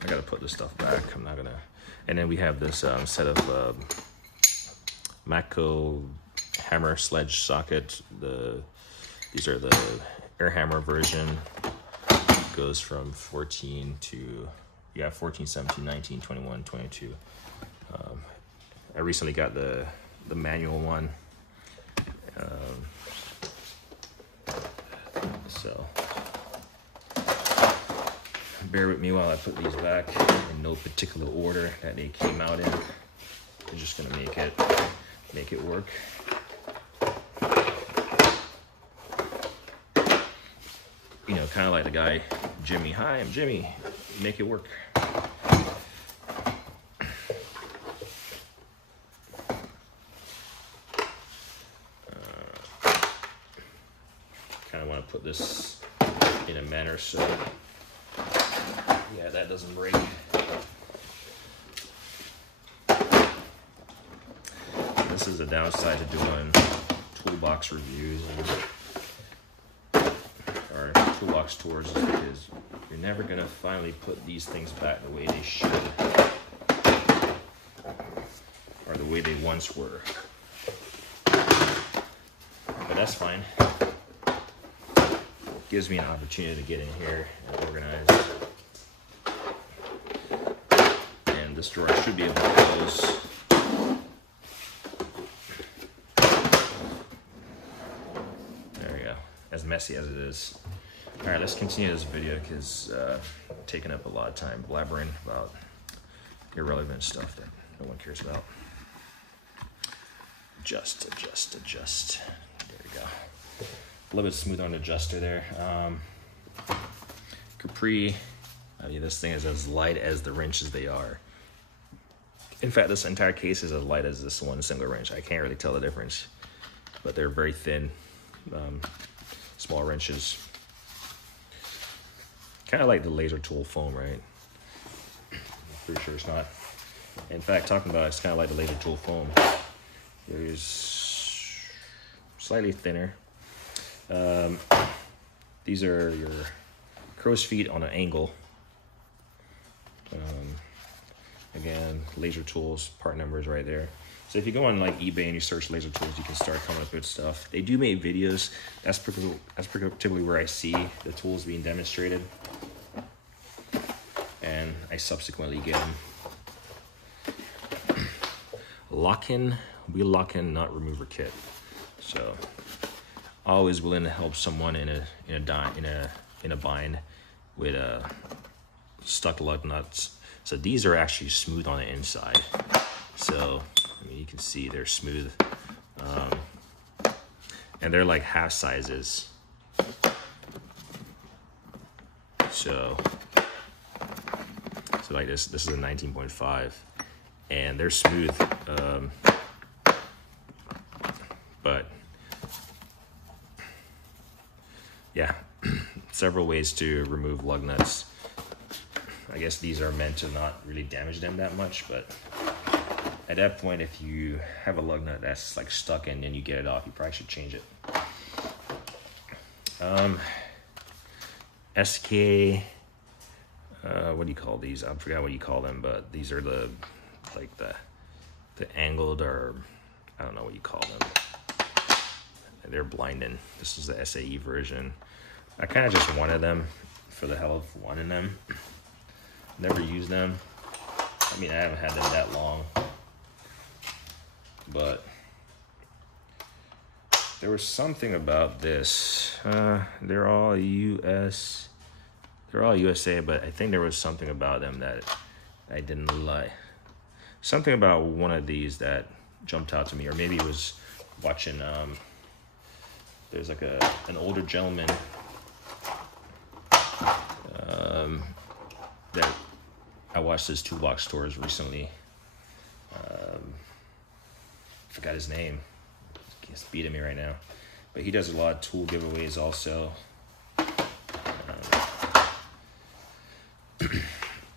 gotta put this stuff back. I'm not gonna. And then we have this set of Matco hammer sledge socket. These are the air hammer version. It goes from 14 to 14, 17, 19, 21, 22. I recently got the manual one. So bear with me while I put these back in no particular order that they came out in. I'm just gonna make it work. You know, kind of like the guy Jimmy. Hi, I'm Jimmy. Make it work. Kind of want to put this in a manner so, yeah, that doesn't break. This this is a downside to doing toolbox reviews or toolbox tours, is because you're never gonna finally put these things back the way they should, or the way they once were. But that's fine. Gives me an opportunity to get in here and organize. And this drawer should be able to close. There we go. As messy as it is. All right, let's continue this video because I'm taking up a lot of time blabbering about irrelevant stuff that no one cares about. Adjust. There we go. A little bit smooth on the adjuster there. Capri, I mean, this thing is as light as the wrenches they are. In fact, this entire case is as light as this one single wrench. I can't really tell the difference, but they're very thin, small wrenches. Kind of like the laser tool foam, right? I'm pretty sure it's not. In fact, talking about it, it's kind of like the laser tool foam. There's slightly thinner. These are your crow's feet on an angle. Again, laser tools, part numbers right there. So if you go on like eBay and you search laser tools, you can start coming up with stuff. They do make videos. That's particularly where I see the tools being demonstrated. And I subsequently get them. We lock in nut remover kit. So always willing to help someone in a bind with stuck lug nuts. So these are actually smooth on the inside. So I mean, you can see they're smooth, and they're like half sizes. So like this is a 19.5, and they're smooth. But yeah, several ways to remove lug nuts. I guess these are meant to not really damage them that much, but at that point, if you have a lug nut that's like stuck and then you get it off, you probably should change it. SK, what do you call these? I forgot what you call them, but these are the angled, or I don't know what you call them. They're blinding. This is the SAE version. I kind of just wanted them for the hell of wanting them. Never used them. I mean, I haven't had them that long, but there was something about this. They're all US. They're all USA, but I think there was something about them that I didn't like. Something about one of these that jumped out to me, or maybe it was watching. There's like an older gentleman that I watched his toolbox tours recently. Forgot his name. He's beating me right now. But he does a lot of tool giveaways also.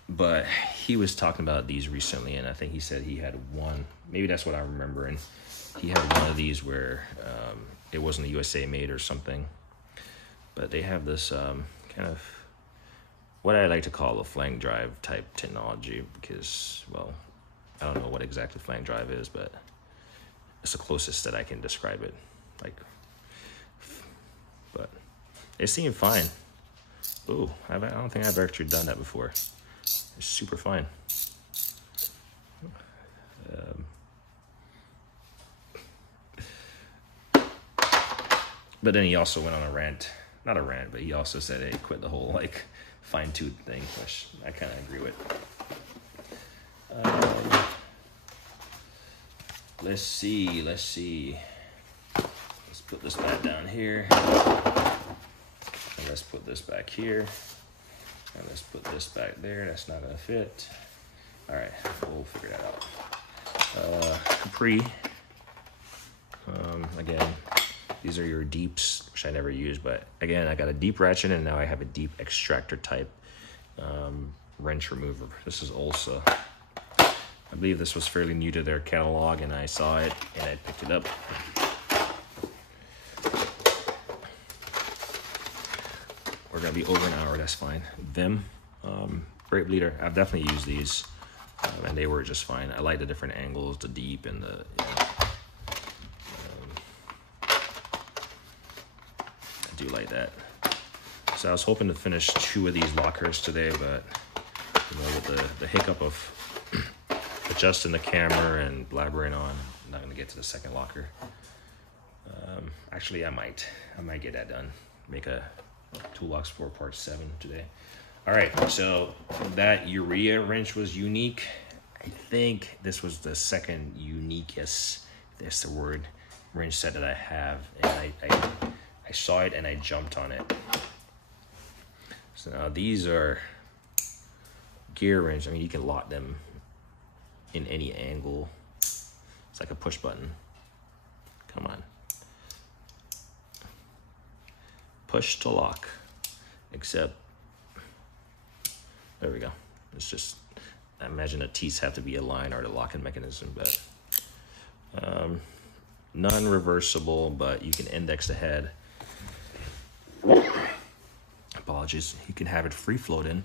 But he was talking about these recently, and I think he said he had one. Maybe that's what I remember. And he had one of these where it wasn't a USA made or something. But they have this kind of what I like to call a flank drive type technology, because, well, I don't know what exactly flank drive is, but it's the closest that I can describe it. But it seemed fine. Ooh, I don't think I've actually done that before. It's super fine. But then he also went on a rant. Not a rant, but he also said he quit the whole fine-tooth thing, which I kind of agree with. Let's see. Let's put this back down here. And let's put this back here. And let's put this back there. That's not gonna fit. All right, we'll figure that out. Capri. Again, these are your deeps, which I never use, but again, I got a deep ratchet and now I have a deep extractor type wrench remover. This is Olsa. I believe this was fairly new to their catalog, and I saw it and I picked it up. We're gonna be over an hour, that's fine. Vim, brake bleeder, I've definitely used these, and they were just fine. I like the different angles, the deep and the, I do like that. So I was hoping to finish 2 of these lockers today, but you know, with the hiccup of adjusting the camera and blabbering on, I'm not gonna get to the second locker. Actually, I might get that done. Make a Toolbox 4 Part 7 today. All right, so that urea wrench was unique. I think this was the second uniquest, if that's the word, wrench set that I have, and I saw it and I jumped on it. So now these are gear wrench. I mean, you can lock them in any angle. It's like a push button. Come on. Push to lock, except, there we go. It's just, I imagine the teeth have to be aligned or the locking mechanism, but non-reversible, but you can index the head. Apologies. You can have it free floating.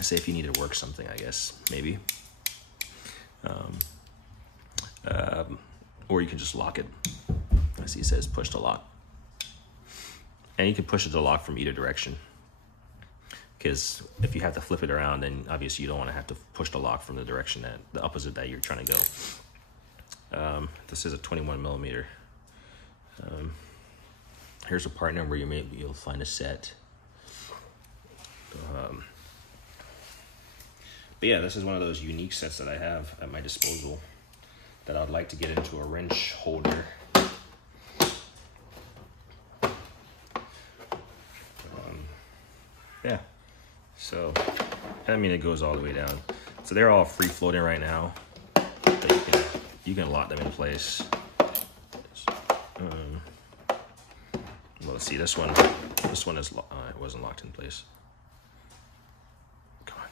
Say if you need to work something, I guess, maybe. Or you can just lock it. I see it says push to lock. And you can push it to lock from either direction. Because if you have to flip it around, then obviously you don't want to have to push the lock from the direction that, the opposite that you're trying to go. This is a 21 millimeter. Here's a part number. You'll find a set. But yeah, this is one of those unique sets that I have at my disposal that I'd like to get into a wrench holder. Yeah, so I mean, it goes all the way down. So they're all free floating right now, but you can lock them in place. Well, let's see, this one is it wasn't locked in place. Come on.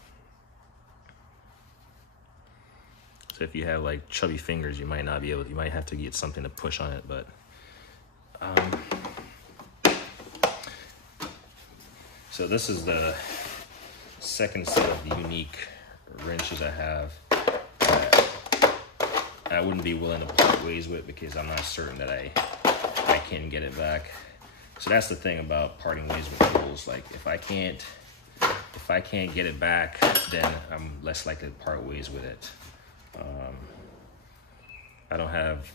So if you have like chubby fingers, you might not be able to, you might have to get something to push on it, but so this is the second set of unique wrenches I have. I wouldn't be willing to part ways with because I'm not certain that I can get it back. So that's the thing about parting ways with tools. Like if I can't get it back, then I'm less likely to part ways with it. I don't have.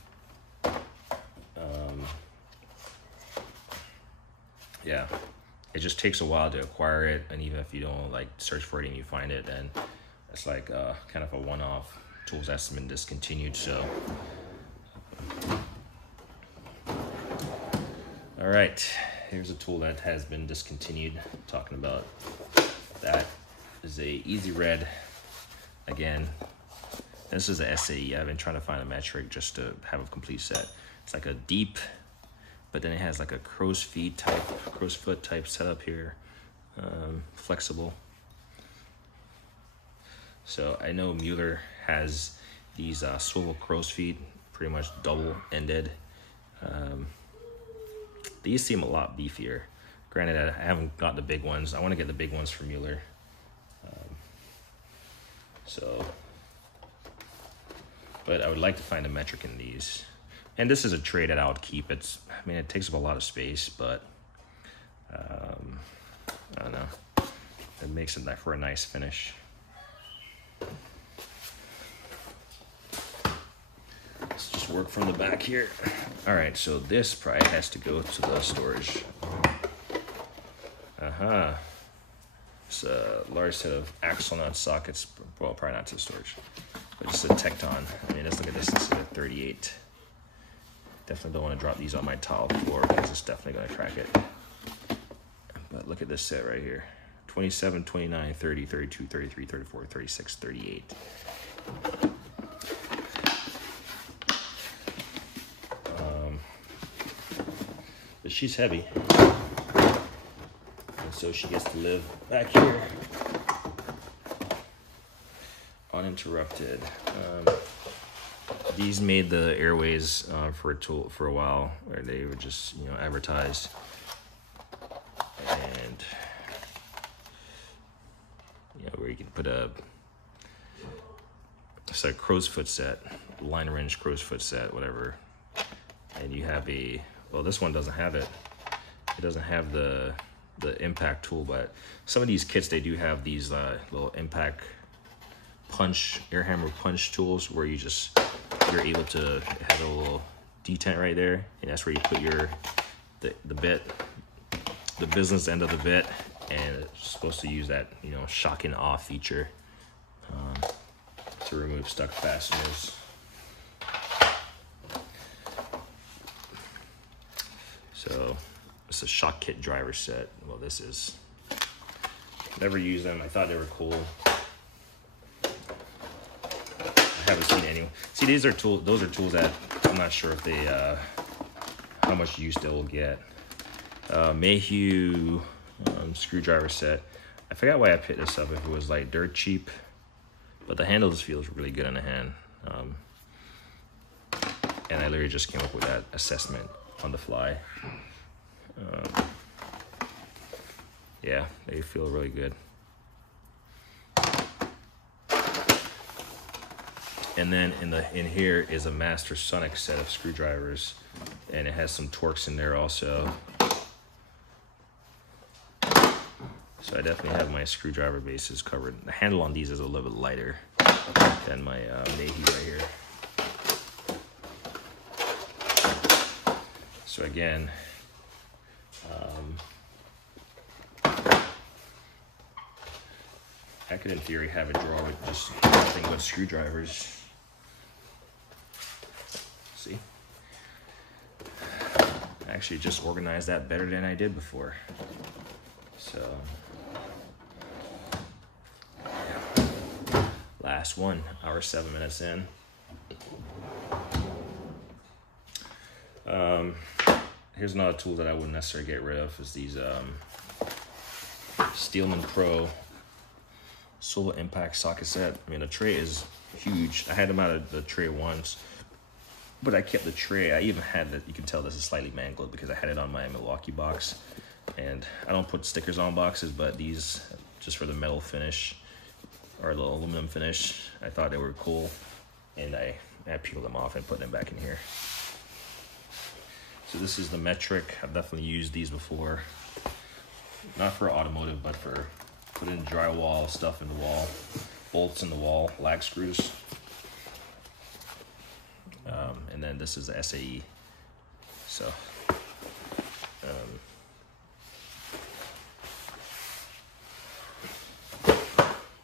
Yeah. It just takes a while to acquire it, and even if you don't like search for it and you find it, then it's like kind of a one-off. Tools that's been discontinued. So, all right, here's a tool that has been discontinued. Talking about that is a Easy Red. Again, this is a SAE. I've been trying to find a metric just to have a complete set. It's like a deep, but then it has like a crow's foot type setup here, flexible. So I know Mueller has these swivel crow's feet, pretty much double-ended. These seem a lot beefier. Granted, I haven't got the big ones. I want to get the big ones from Mueller. But I would like to find a metric in these. And this is a tray that I would keep. I mean, it takes up a lot of space, but I don't know. It makes it for a nice finish. Let's just work from the back here. All right, so this probably has to go to the storage. It's a large set of axle nut sockets. Well, probably not to the storage, but just a Tecton. I mean, let's look at this. This is a 38. Definitely don't want to drop these on my tile floor because it's definitely going to crack it. But look at this set right here. 27, 29, 30, 32, 33, 34, 36, 38. But she's heavy. And so she gets to live back here. uninterrupted. These made the airways for a tool for a while, where they would just, you know, advertise. And you know, where you can put it's like crow's foot set, line wrench, crow's foot set, whatever. And you have well, this one doesn't have it. It doesn't have the impact tool, but some of these kits, they do have these little impact punch, air hammer punch tools, where you're able to have a little detent right there, and that's where you put the bit, the business end of the bit, and it's supposed to use that, you know, shocking off feature to remove stuck fasteners. So it's a shock kit driver set. Well, this is, never used them. I thought they were cool. I haven't seen any. See, these are tools. Those are tools that I'm not sure if they, how much use they will get. Mayhew screwdriver set. I forgot why I picked this up. If it was like dirt cheap, but the handle just feels really good in the hand. And I literally just came up with that assessment on the fly. Yeah, they feel really good. And then in here is a Master Sonic set of screwdrivers, and it has some Torx in there also. So I definitely have my screwdriver bases covered. The handle on these is a little bit lighter than my Mayhew right here. So again, I could in theory have a drawer with just nothing but screwdrivers. See? I actually just organized that better than I did before. So, yeah. Last one, hour 7 minutes in. Here's another tool that I wouldn't necessarily get rid of, is these Steelman Pro Solo Impact socket set. I mean, the tray is huge. I had them out of the tray once, but I kept the tray. I even had that. You can tell this is slightly mangled because I had it on my Milwaukee box. And I don't put stickers on boxes, but these, just for the metal finish or the aluminum finish, I thought they were cool, and I peeled them off and put them back in here. So this is the metric. I've definitely used these before, not for automotive, but for putting drywall stuff in the wall, bolts in the wall, lag screws. And then this is the SAE. So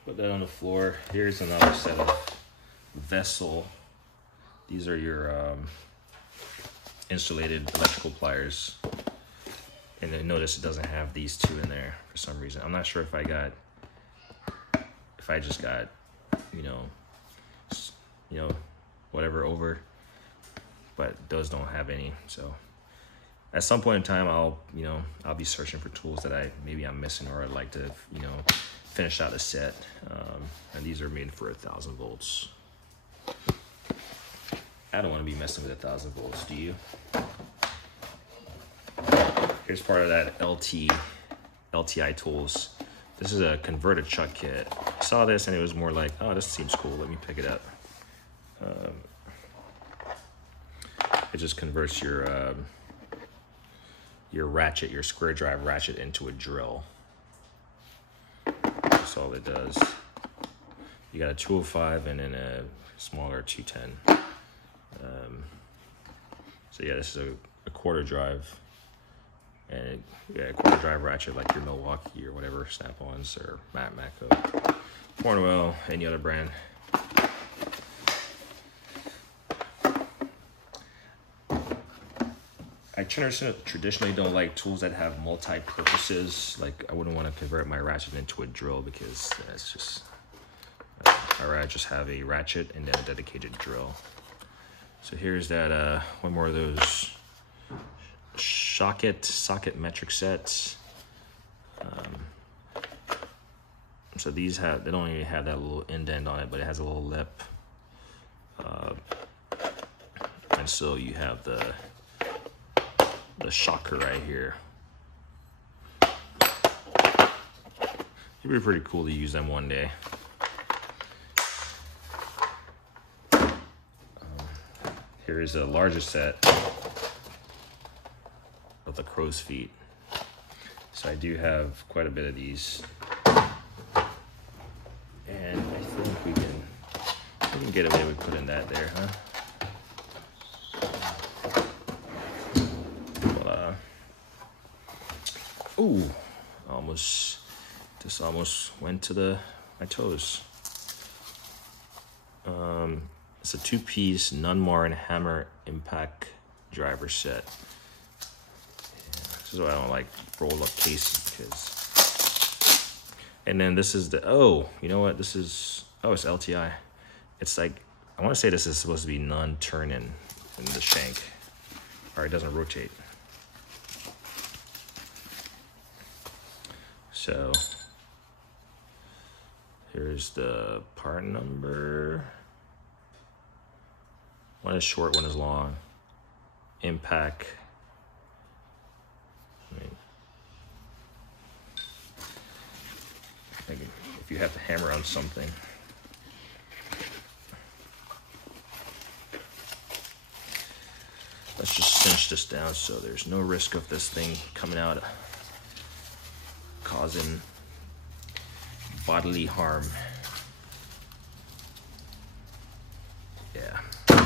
put that on the floor. Here's another set of Vessel. These are your insulated electrical pliers. And then notice it doesn't have these two in there for some reason. I'm not sure if I just got, you know, whatever over, but those don't have any. So at some point in time, I'll be searching for tools that I'm missing, or I'd like to, you know, finish out a set. And these are made for 1,000 volts. I don't want to be messing with 1,000 volts, do you? Here's part of that LTI tools. This is a converted chuck kit. I saw this and it was more like, oh, this seems cool. Let me pick it up. It just converts your ratchet, your square drive ratchet, into a drill. That's all it does. You got a 205 and then a smaller 210. So yeah, this is a quarter drive. And a quarter drive ratchet like your Milwaukee or whatever, Snap-ons or Matco, Cornwell, any other brand. I traditionally don't like tools that have multi-purposes. Like, I wouldn't want to convert my ratchet into a drill because it's just, I'd rather just have a ratchet and then a dedicated drill. So here's that, one more of those socket metric sets. So these have, they don't even have that little indent on it, but it has a little lip. And so you have the shocker right here. It'd be pretty cool to use them one day. Here is a larger set of the crow's feet. So I do have quite a bit of these. And I think we can get away with putting that there, huh? Ooh, this almost went to my toes. It's a 2-piece Nunmarn hammer impact driver set. Yeah, this is why I don't like roll up cases, because. And then this is you know what? This is, it's LTI. It's like, I want to say this is supposed to be non-turning in the shank, or it doesn't rotate. So here's the part number. One is short, one is long. Impact. If you have to hammer on something. Let's just cinch this down so there's no risk of this thing coming out causing bodily harm. Yeah. All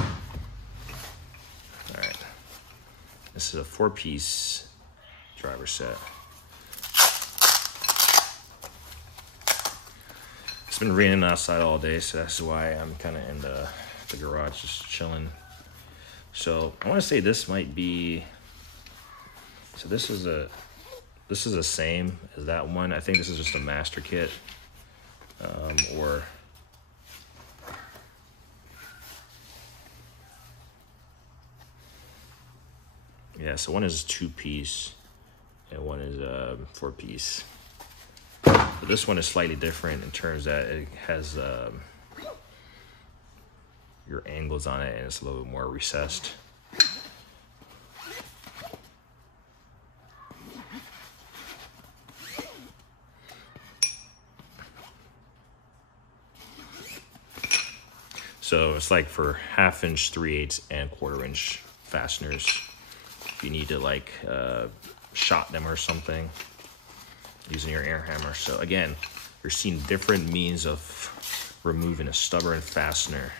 right. This is a 4-piece driver set. It's been raining outside all day, so that's why I'm kind of in the garage just chilling. So I want to say this might be, so this is the same as that one. I think this is just a master kit, or yeah. So one is 2-piece, and one is 4-piece. But this one is slightly different in terms that it has your angles on it, and it's a little bit more recessed. So it's like for 1/2 inch, 3/8, and 1/4 inch fasteners. If you need to like shot them or something using your air hammer. So again, you're seeing different means of removing a stubborn fastener.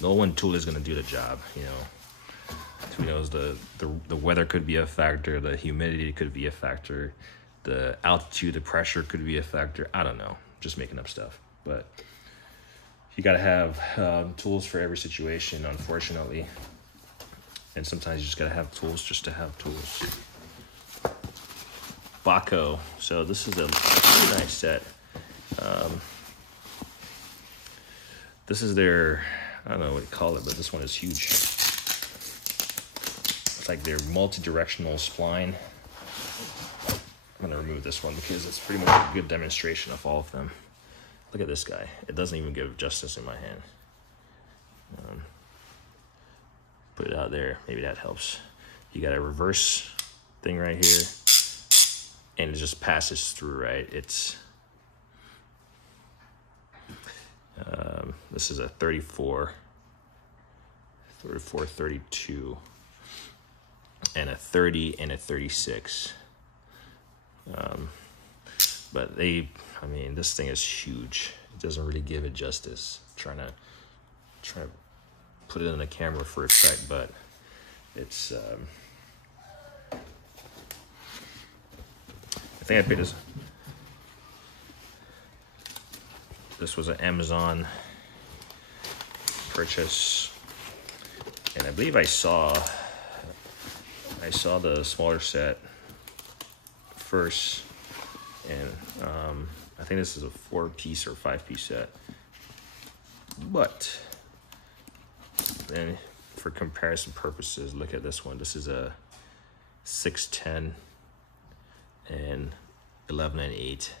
No one tool is gonna do the job, you know. Who knows, the weather could be a factor, the humidity could be a factor, the altitude, the pressure could be a factor. I don't know, just making up stuff. But you gotta have tools for every situation, unfortunately. And sometimes you just gotta have tools just to have tools. Bahco. So this is a pretty nice set. This is their, I don't know what you call it, but this one is huge. It's like their multi-directional spline. I'm gonna remove this one because it's pretty much a good demonstration of all of them. Look at this guy. It doesn't even give justice in my hand. Put it out there. Maybe that helps. You got a reverse thing right here, and it just passes through, right? It's this is a 34, 32, and a 30 and a 36. But I mean, this thing is huge. It doesn't really give it justice. Trying to put it in the camera for effect, but it's. I think I paid this. This was an Amazon purchase, and I believe I saw the smaller set first, and I think this is a 4-piece or 5-piece set. But then, for comparison purposes, look at this one. This is a 610 and 11 and 8.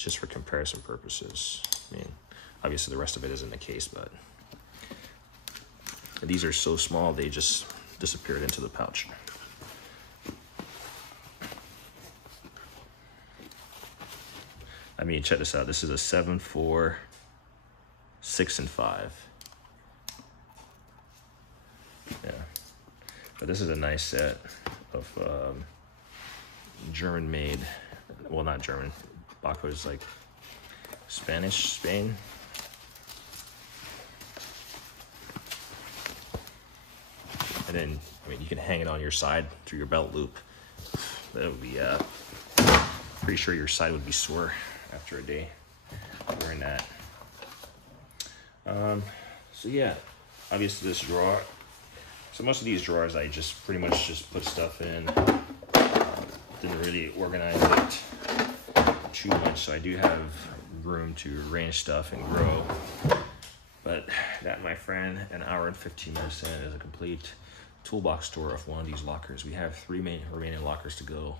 just for comparison purposes. I mean, obviously the rest of it is in the case, but these are so small they just disappeared into the pouch. I mean, check this out. This is a 7, 4, 6, and 5. Yeah, but this is a nice set of German-made. Well, not German. Bahco is like Spanish, Spain. And then, I mean, you can hang it on your side through your belt loop. That would be, pretty sure your side would be sore after a day wearing that. So yeah, obviously this drawer. So most of these drawers, I just pretty much just put stuff in. Didn't really organize it too much, so I do have room to arrange stuff and grow. But that, my friend, an hour and 15 minutes in is a complete toolbox tour of one of these lockers. We have 3 remaining lockers to go.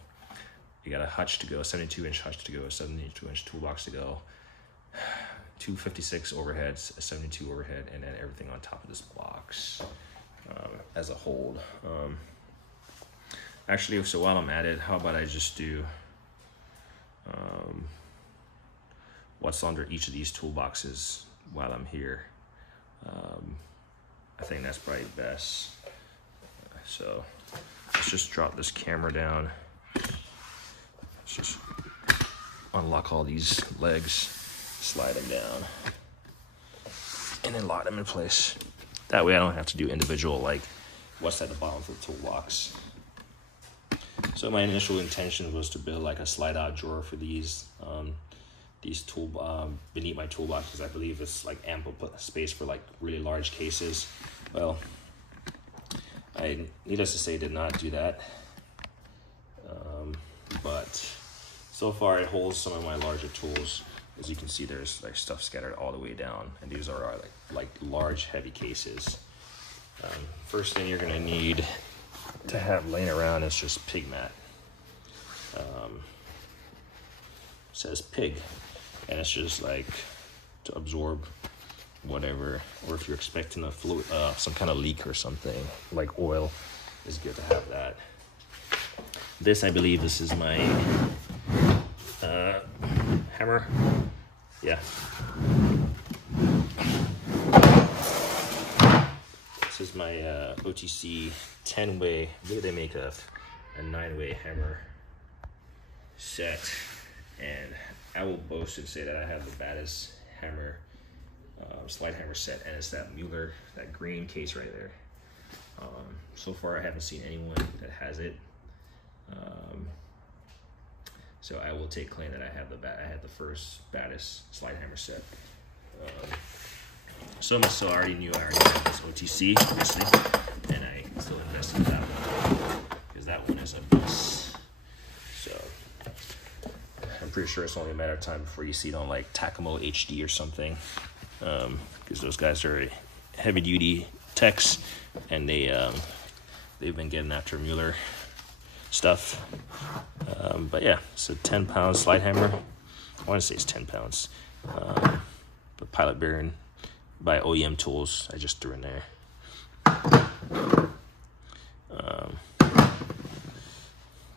You got a hutch to go, a 72-inch hutch to go, a 72-inch toolbox to go, 2 56 overheads, a 72 overhead, and then everything on top of this box as a hold. Actually, so while I'm at it, how about I just do what's under each of these toolboxes while I'm here. I think that's probably best. So let's just drop this camera down. Let's just unlock all these legs, slide them down, and then lock them in place. That way I don't have to do individual, like, what's at the bottom of the toolbox. So my initial intention was to build like a slide out drawer for these beneath my toolbox, because I believe it's like ample space for like really large cases. Well, I, needless to say, did not do that. But so far it holds some of my larger tools. As you can see, there's like stuff scattered all the way down, and these are like large, heavy cases. First thing you're gonna need to have laying around is just pig mat. Says pig, and it's just like to absorb whatever, or if you're expecting a fluid, some kind of leak or something like oil, it's good to have that. This, I believe, this is my hammer. Yeah. This is my OTC 10-way. I believe they make a 9-way hammer set, and I will boast and say that I have the baddest hammer, slide hammer set, and it's that Mueller, that green case right there. So far, I haven't seen anyone that has it. So I will take claim that I had the first baddest slide hammer set. So much so I already knew I already had this OTC, obviously, and I still invested in that one because that one is a mess. So I'm pretty sure it's only a matter of time before you see it on like Takamo HD or something, because those guys are heavy duty techs, and they've been getting after Mueller stuff. But yeah, it's a 10-pound slide hammer. I want to say it's 10 pounds. The pilot bearing by OEM Tools, I just threw in there.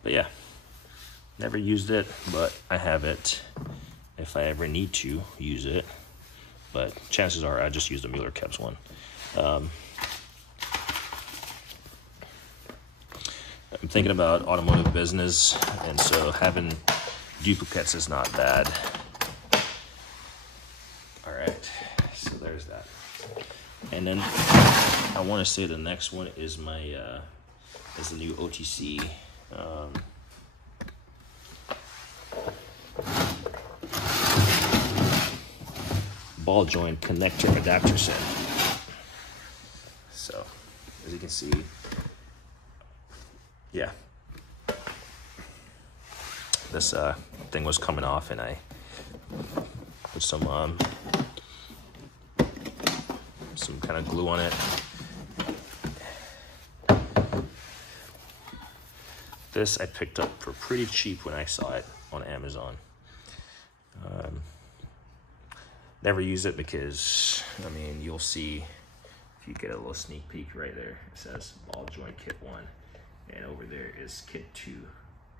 But yeah, never used it, but I have it if I ever need to use it. But chances are I just use the Mueller Keps one. I'm thinking about automotive business, and so having duplicates is not bad. All right, so there's that. And then I want to say the next one is my is the new OTC ball joint connector adapter set. So as you can see, yeah, this thing was coming off, and I put some kind of glue on it. This I picked up for pretty cheap when I saw it on Amazon. Never use it because, I mean, you'll see, if you get a little sneak peek right there, it says ball joint kit 1, and over there is kit 2,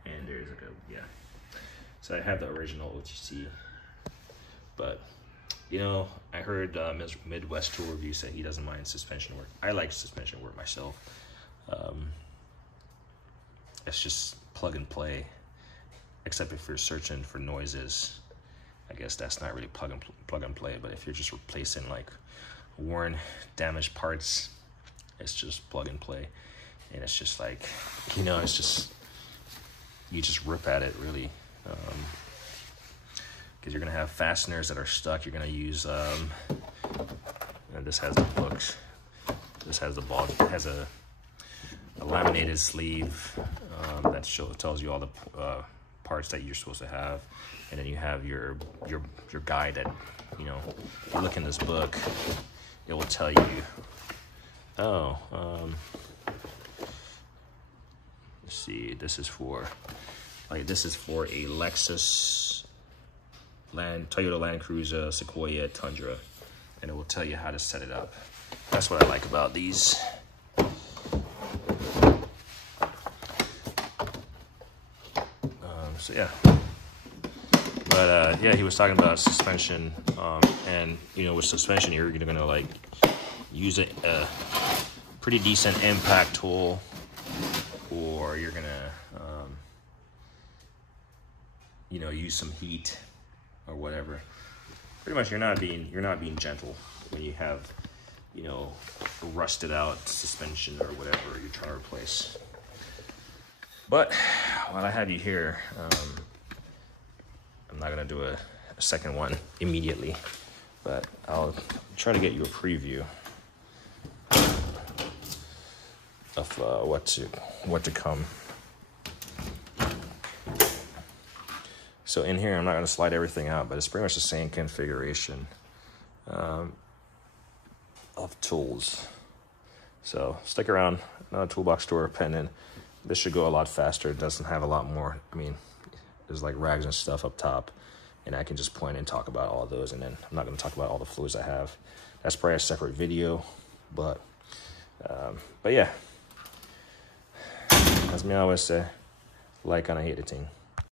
and there's like a, yeah. So I have the original OTC, but you know, I heard Midwest Tool Review say he doesn't mind suspension work. I like suspension work myself. It's just plug and play, except if you're searching for noises. I guess that's not really plug and play, but if you're just replacing like worn, damaged parts, it's just plug and play. And it's just like, you know, it's just, you just rip at it really. Because you're gonna have fasteners that are stuck. You're gonna use, and this has the books. This has the ball, it has a laminated sleeve that tells you all the parts that you're supposed to have. And then you have your guide that, you know, if you look in this book, it will tell you, oh, let's see, this is for a Lexus Toyota Land Cruiser Sequoia Tundra, and it will tell you how to set it up. That's what I like about these. So yeah. But yeah, he was talking about suspension, and you know, with suspension, you're gonna like use a pretty decent impact tool, or you're gonna you know, use some heat or whatever. Pretty much, you're not being gentle when you have, you know, rusted out suspension or whatever you're trying to replace. But while I have you here, I'm not gonna do a second one immediately, but I'll try to get you a preview of what to come. So in here, I'm not gonna slide everything out, but it's pretty much the same configuration of tools. So stick around, another toolbox store pending. This should go a lot faster. It doesn't have a lot more. I mean, there's like rags and stuff up top, and I can just point and talk about all of those, and then I'm not gonna talk about all the fluids I have. That's probably a separate video, but yeah. As me always say, like and I hate the thing.